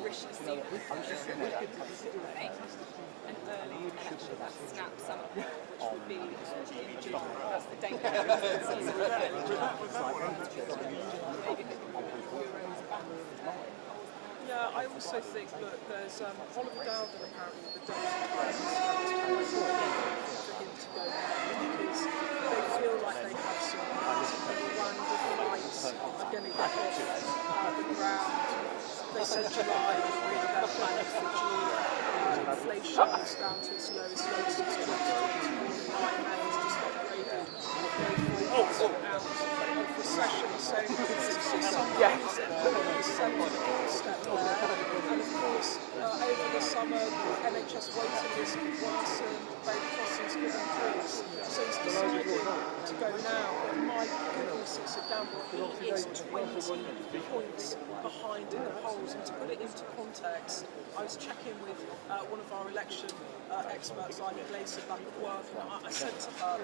Rishi Sunak. An early election that snaps summer, which would be in June. That's the date. Yeah, I also think that there's Oliver Dowden apparently the deputy prime minister for him to go because they feel like they have some brand of rights are going to get off the ground. They said July was really their planning for June. Inflation is down to its lowest low since 2020. IMF is just upgraded. Out of recession, so some step there. And of course, over the summer, summer, the NHS waiting list could worsen, bed crossings could increase. So he's decided to go now. But my goodness, it's a gamble. He is 20 points behind in the polls. And to put it into context, I was checking with one of our election experts, Ivy Glaser, back at work, and I said to her,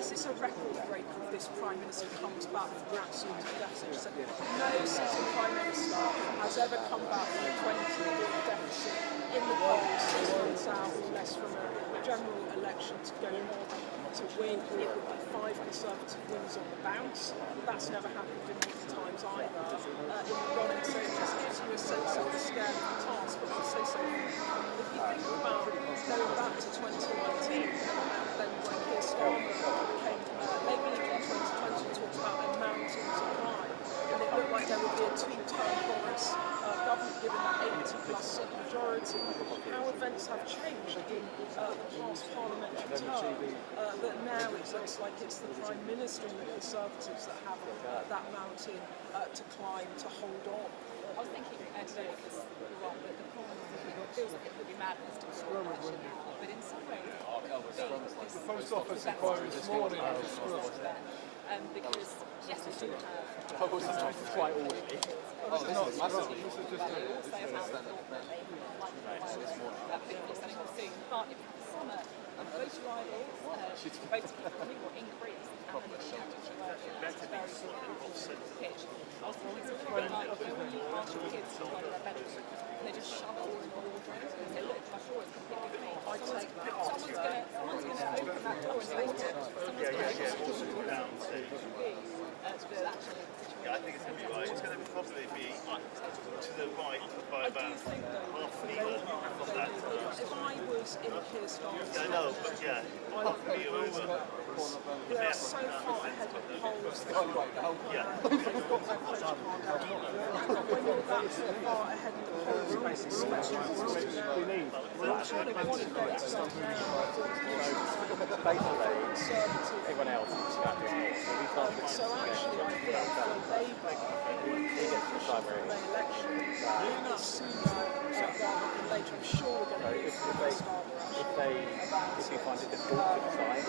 is this a record breaker if this Prime Minister comes back from an absolute deficit? She said, no sitting Prime Minister has ever come back from a 20% deficit in the polls 6 months out or less from a general election to go on to win. It would be 5 Conservative wins on the bounce. That's never happened in modern times either. In the running, so it just gives you a sense of the scale of the task. But also, if you think about going back to 2019, then when Keir Starmer became Labour leader in 2020, talked about a mountain to climb, and it looked like there would be a 2-term Boris government given that 80+ seat majority. How events have changed in the past parliamentary term, that now it looks like it's the Prime Minister and the Conservatives that have that mountain to climb, to hold on. I was thinking today, because you're right, that the problem feels like it would be madness to go election now, but in some ways, The post office inquiry this morning. because yes, we do have. Quite orderly. This is not massive. This is just They also have thought that they would like people standing on soon, but if the summer voter arrivals, voter economy will increase, and then it's very pitch. I was thinking it's a little bit like when you ask your kids whether they're better, and they just shove it all in the wardrobe and say, look, my floor is completely clean. Someone's going to open that door and say, someone's going to I think it's going to be right. It's going to probably be to the right by about half a metre from that. If I was in Keir Starmer's I know, but yeah, half a metre over. they're so far ahead of the polls that Yeah. when you're that far ahead of the polls, We're actually going to go everyone else is about doing it. So we thought so actually I think for Labour, May election, sooner rather than later, I'm sure we're going to hear from Keir Starmer if you find it difficult to decide,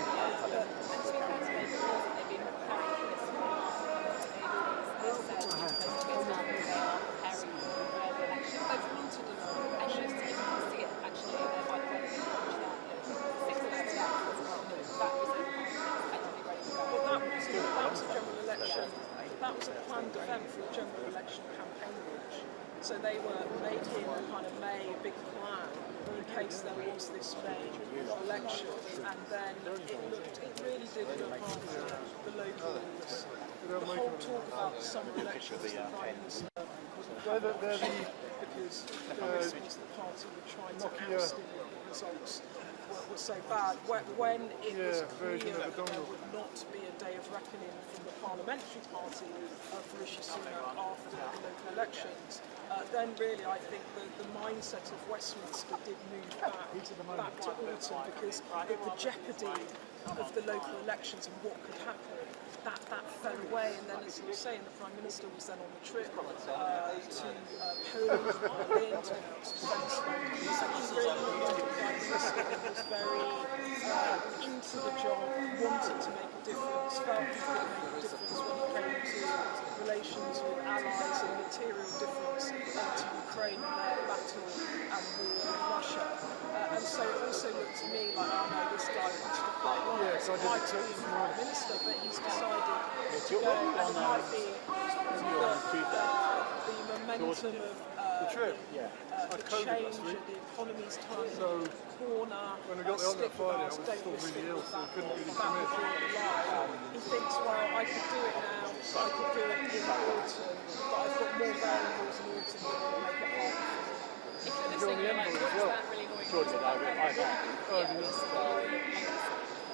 that was a planned event for a general election campaign launch. So they were made him kind of May a big plan in case there was this May election, and then it really did look after the locals. The whole talk about the summer elections, the Prime Minister wasn't because the party were trying to oust him when the results were so bad. When it was clear that there would not be a day of reckoning from the parliamentary party for Rishi Sunak after the local elections, then really I think the mindset of Westminster did move back to autumn, because the jeopardy of the local elections and what could happen, that fell away. And then, as you were saying, the Prime Minister was then on the trip to Poland, Berlin, to announce defence spending. So he really was the Prime Minister who was very into the job, wanted to make a difference, felt he could make a difference when it came to relations with allies and material difference to Ukraine and their battle and war with Russia. And so it also looked to me like, oh no, this guy wants to play right. So I might be the Prime Minister, but he's decided to go, and it might be the momentum of the change of the economy's turning the corner. when we got the on that Friday, I was still really ill, so I couldn't really commit. He thinks, well, I could do it now, I could do it in autumn, but I've got more variables in autumn that will make it hard. If you're listening, you're like, what is that really annoying?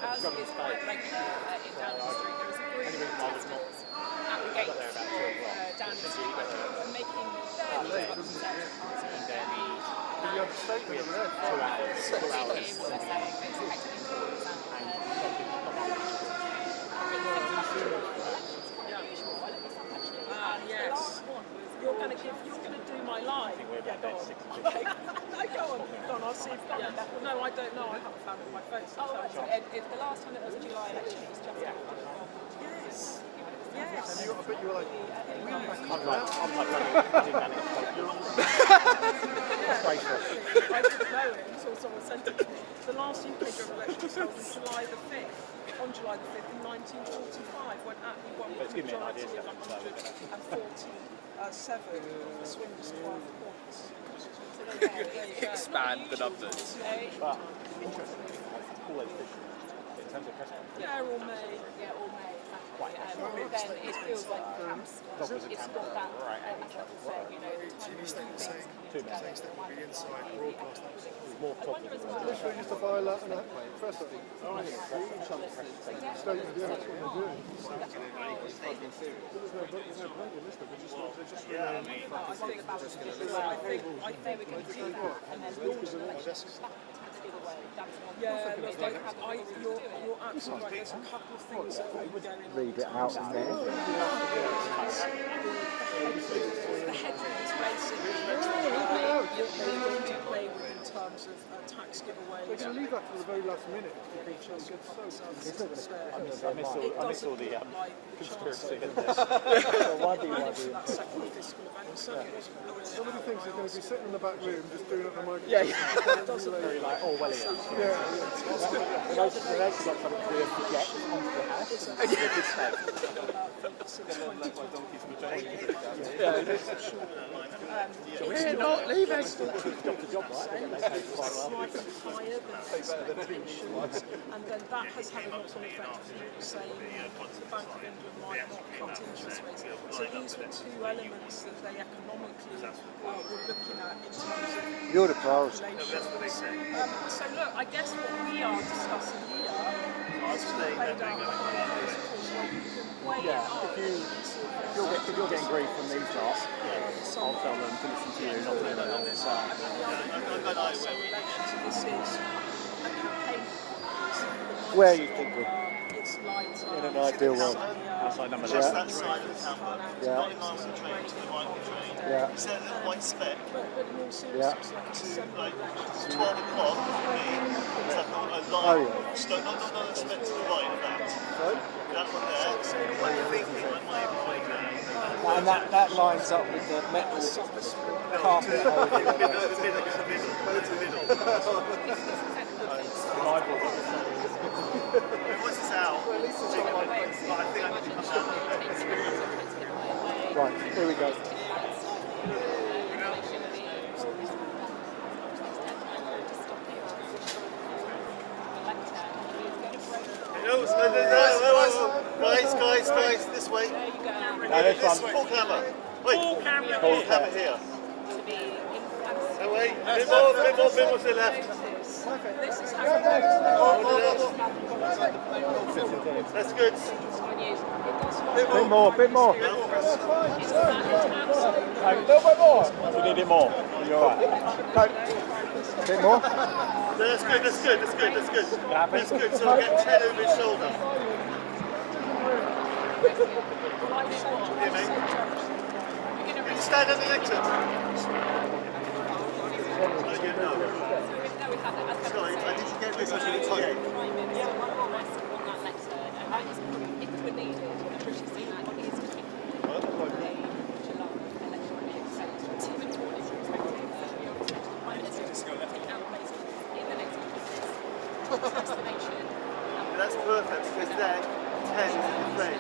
As is quite regular in Downing Street, there is a group of protesters at the gates Downing Street, and making their views about the Conservative Party very You have a statement over there. 2 hours. What they're saying, it's effectively calls Yes. You're going to do my line. Yeah, go on. Okay. Yes. No, I don't know. I haven't found it on my phone. So Oh, right. So if the last time it was a July election, it was just after. yes. And Yes. I bet you were like, I'm like running a I didn't know it until someone sent it to me. The last UK general election was held on July the 5th. On July the 5th in 1945, when Attlee won with a give me an majority idea, of 147, the swing was 12 points. So there you go. Expand the numbers. But interestingly, always different in terms of press conference. Yeah, or May. Yeah, all May. Exactly. Then it feels like perhaps it's got that, as I was saying, you know, the time of things coming together. More topics. literally just a violet and a press up. Statement, yeah, that's what they're doing. There's no point in this, they're just really... I think we can do that. And then launch an election back tax giveaway. That's one. Yeah, look, you're absolutely right. There's a couple of things that will be going on. Read it out in there. The headline is basically you're going to play with in terms of tax giveaways. They're going to leave that to the very last minute. It's so I miss all the conspiracy in this. That second fiscal event certainly wasn't somebody thinks he's going to be sitting in the back room just doing it on the microphone. It doesn't very like Orwellian. Yeah. They actually got something to do with project onto the house. It's a good step. We're not leaving. Got the job right. slightly higher than expectations, and then that has had a knock-on effect of people saying the Bank of England might not cut interest rates. So these were two elements that they economically were looking at in terms of You're the priority. so look, I guess what we are discussing here is to play down behind those calls where you can weigh it up. If you're getting grief from these lot, I'll tell them to listen to you, not to anyone else. This is a campaign. Where you think we're It's lighter. in an ideal world? Outside number Just 11. that side of the town block. Yeah. Not in line with the train, to the right of the train. Yeah. You see that little white speck? But in all seriousness, like a December election. 12 o'clock for me, it's like a line. Oh, yeah. Not a speck to the right of that. That one there. I'm thinking I might avoid that. And that lines up with the metal carpet holding. It's the middle. Once it's out, I think I need to come down. Right, here we go. Guys, this way. No, this one. Full camera. Wait. Full camera here. No, wait. Bit more to the left. This is That's good. Bit more. A little bit more. You need it more. You're alright. Bit more. No, that's good. That's good. So I'll get 10 over his shoulder. Hear me? You stand on the exit. Sorry, I need to get this into the toilet. That's perfect because then 10 is in the frame.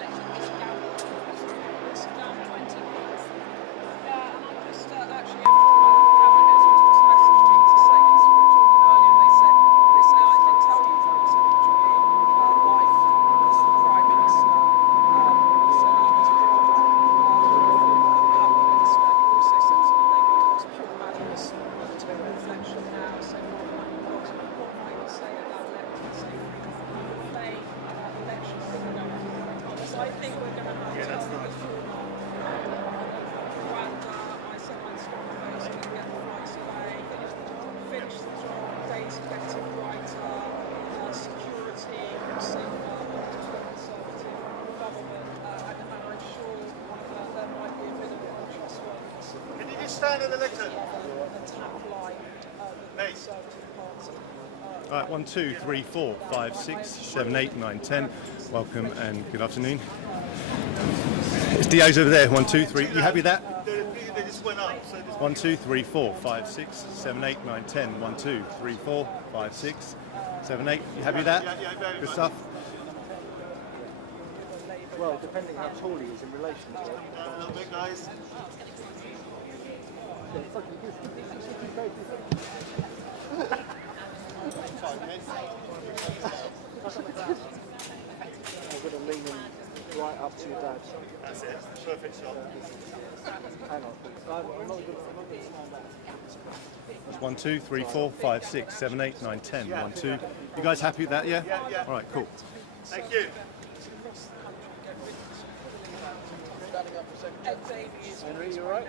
Stand in the lecture. Hey. All right, 1, 2, 3, 4, 5, 6, 7, 8, 9, 10. Welcome and good afternoon. It's Dio's over there. 1, 2, 3. You happy with that? They just went up. So 1, 2, 3, 4, 5, 6, 7, 8, 9, 10. 1, 2, 3, 4, 5, 6, 7, 8. You happy with that? Yeah, very good much. stuff. Well, depending how tall he is in relation to it. A little bit, guys. I'm going to lean in right up to your dad. That's it. Perfect shot. Hang on, please. I'm not going to stand back. That's 1, 2, 3, 4, 5, 6, 7, 8, 9, 10. 1, 2. You guys happy with that? Yeah? Yeah. All right, cool. Thank you. Henry, you all right?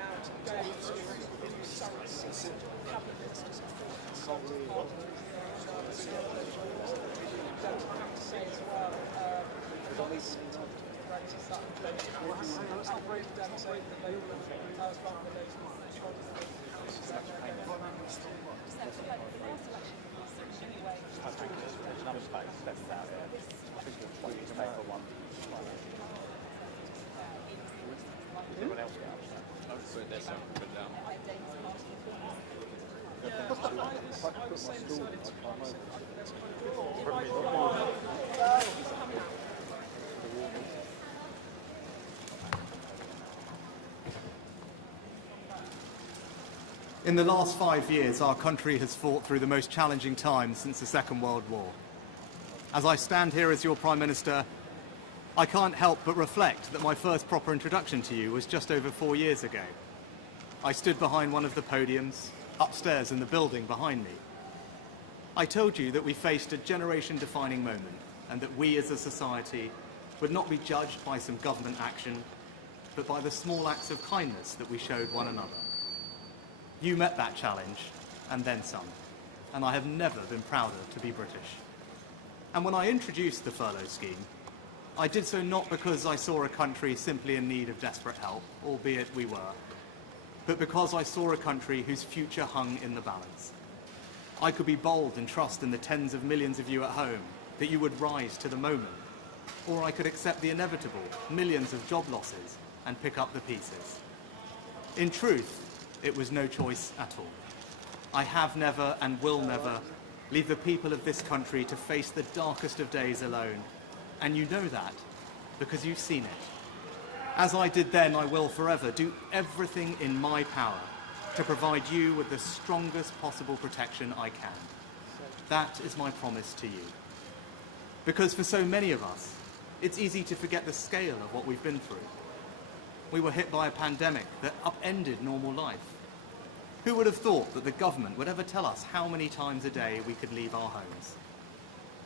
In the last 5 years, our country has fought through the most challenging times since the Second World War. As I stand here as your Prime Minister, I can't help but reflect that my first proper introduction to you was just over 4 years ago. I stood behind one of the podiums, upstairs in the building behind me. I told you that we faced a generation-defining moment and that we as a society would not be judged by some government action, but by the small acts of kindness that we showed one another. You met that challenge, and then some, and I have never been prouder to be British. And when I introduced the furlough scheme, I did so not because I saw a country simply in need of desperate help, albeit we were, but because I saw a country whose future hung in the balance. I could be bold and trust in the tens of millions of you at home that you would rise to the moment, or I could accept the inevitable millions of job losses and pick up the pieces. In truth, it was no choice at all. I have never and will never leave the people of this country to face the darkest of days alone. And you know that because you've seen it. As I did then, I will forever do everything in my power to provide you with the strongest possible protection I can. That is my promise to you. Because for so many of us, it's easy to forget the scale of what we've been through. We were hit by a pandemic that upended normal life. Who would have thought that the government would ever tell us how many times a day we could leave our homes?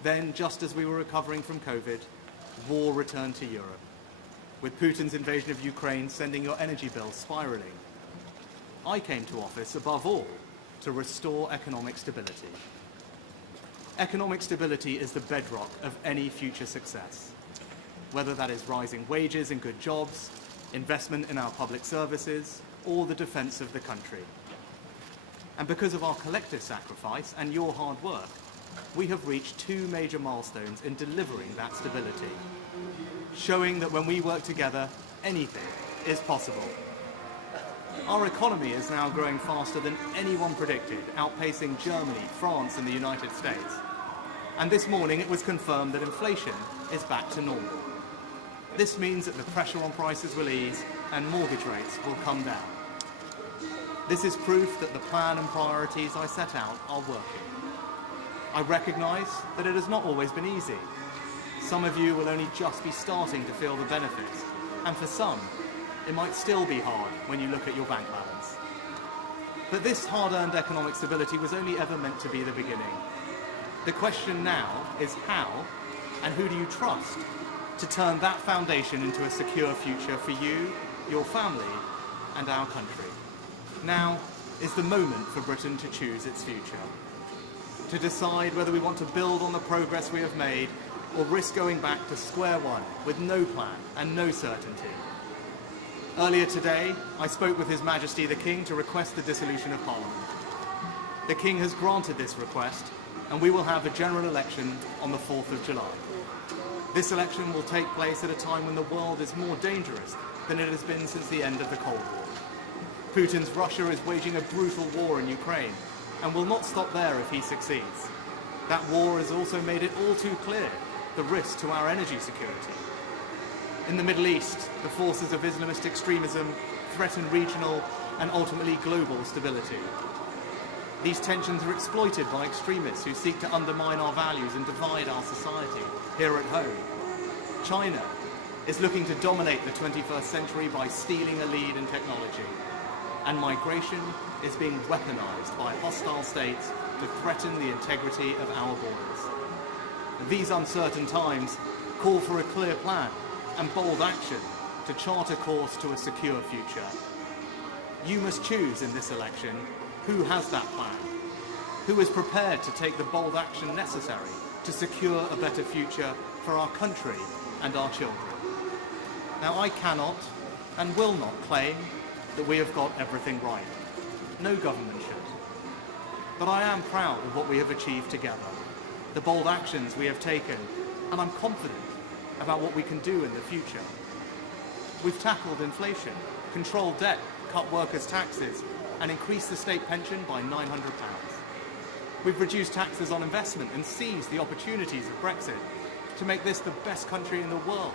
Then, just as we were recovering from COVID, war returned to Europe, with Putin's invasion of Ukraine sending your energy bills spiralling. I came to office, above all, to restore economic stability. Economic stability is the bedrock of any future success, whether that is rising wages and good jobs, investment in our public services, or the defence of the country. And because of our collective sacrifice and your hard work, we have reached 2 major milestones in delivering that stability, showing that when we work together, anything is possible. Our economy is now growing faster than anyone predicted, outpacing Germany, France, and the United States. And this morning it was confirmed that inflation is back to normal. This means that the pressure on prices will ease and mortgage rates will come down. This is proof that the plan and priorities I set out are working. I recognise that it has not always been easy. Some of you will only just be starting to feel the benefits, and for some, it might still be hard when you look at your bank balance. But this hard-earned economic stability was only ever meant to be the beginning. The question now is how, and who do you trust, to turn that foundation into a secure future for you, your family, and our country. Now is the moment for Britain to choose its future, to decide whether we want to build on the progress we have made or risk going back to square one with no plan and no certainty. Earlier today, I spoke with His Majesty the King to request the dissolution of Parliament. The King has granted this request, and we will have a general election on the 4th of July. This election will take place at a time when the world is more dangerous than it has been since the end of the Cold War. Putin's Russia is waging a brutal war in Ukraine and will not stop there if he succeeds. That war has also made it all too clear the risk to our energy security. In the Middle East, the forces of Islamist extremism threaten regional and ultimately global stability. These tensions are exploited by extremists who seek to undermine our values and divide our society here at home. China is looking to dominate the 21st century by stealing a lead in technology. And migration is being weaponized by hostile states to threaten the integrity of our borders. These uncertain times call for a clear plan and bold action to chart a course to a secure future. You must choose in this election who has that plan, who is prepared to take the bold action necessary to secure a better future for our country and our children. Now, I cannot and will not claim that we have got everything right. No government should. But I am proud of what we have achieved together, the bold actions we have taken, and I'm confident about what we can do in the future. We've tackled inflation, controlled debt, cut workers' taxes, and increased the state pension by £900. We've reduced taxes on investment and seized the opportunities of Brexit to make this the best country in the world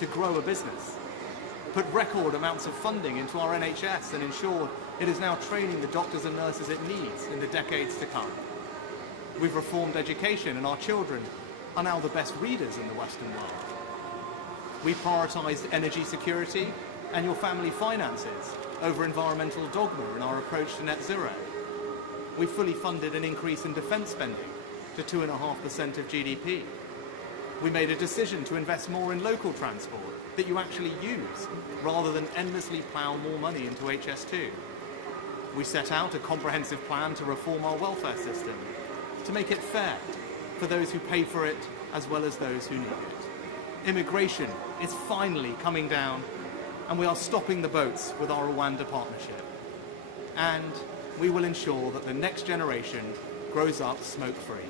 to grow a business. Put record amounts of funding into our NHS and ensured it is now training the doctors and nurses it needs in the decades to come. We've reformed education and our children are now the best readers in the Western world. We've prioritised energy security and your family finances over environmental dogma in our approach to net zero. We've fully funded an increase in defence spending to 2.5% of GDP. We made a decision to invest more in local transport that you actually use, rather than endlessly plough more money into HS2. We set out a comprehensive plan to reform our welfare system, to make it fair for those who pay for it as well as those who need it. Immigration is finally coming down, and we are stopping the boats with our Rwanda partnership. And we will ensure that the next generation grows up smoke-free.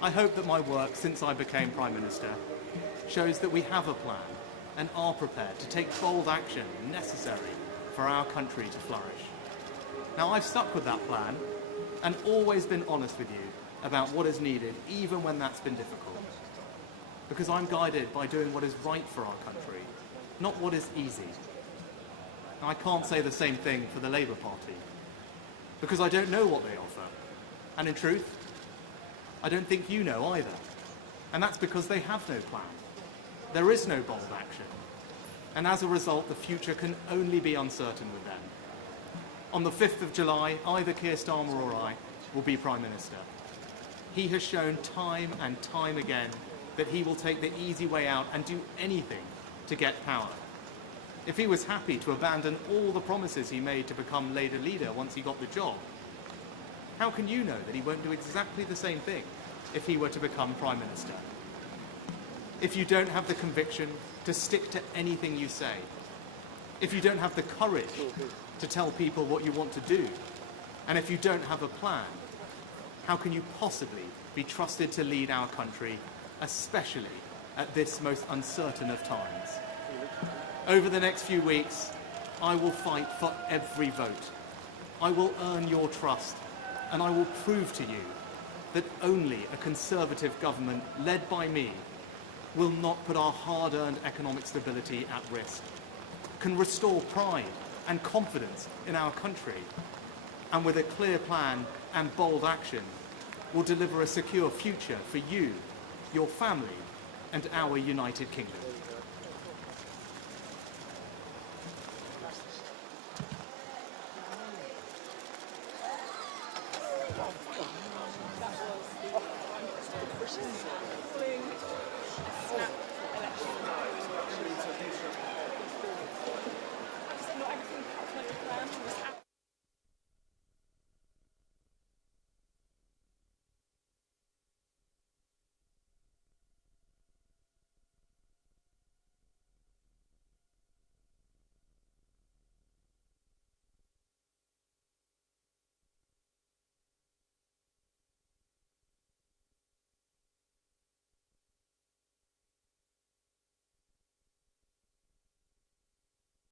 I hope that my work since I became Prime Minister shows that we have a plan and are prepared to take bold action necessary for our country to flourish. Now, I've stuck with that plan and always been honest with you about what is needed, even when that's been difficult. Because I'm guided by doing what is right for our country, not what is easy. Now, I can't say the same thing for the Labour Party, because I don't know what they offer. And in truth, I don't think you know either. And that's because they have no plan. There is no bold action. And as a result, the future can only be uncertain with them. On the 5th of July, either Keir Starmer or I will be Prime Minister. He has shown time and time again that he will take the easy way out and do anything to get power. If he was happy to abandon all the promises he made to become Labour leader once he got the job, how can you know that he won't do exactly the same thing if he were to become Prime Minister? If you don't have the conviction to stick to anything you say, if you don't have the courage to tell people what you want to do, and if you don't have a plan, how can you possibly be trusted to lead our country, especially at this most uncertain of times? Over the next few weeks, I will fight for every vote. I will earn your trust, and I will prove to you that only a Conservative government led by me will not put our hard-earned economic stability at risk, can restore pride and confidence in our country, and with a clear plan and bold action, will deliver a secure future for you, your family, and our United Kingdom.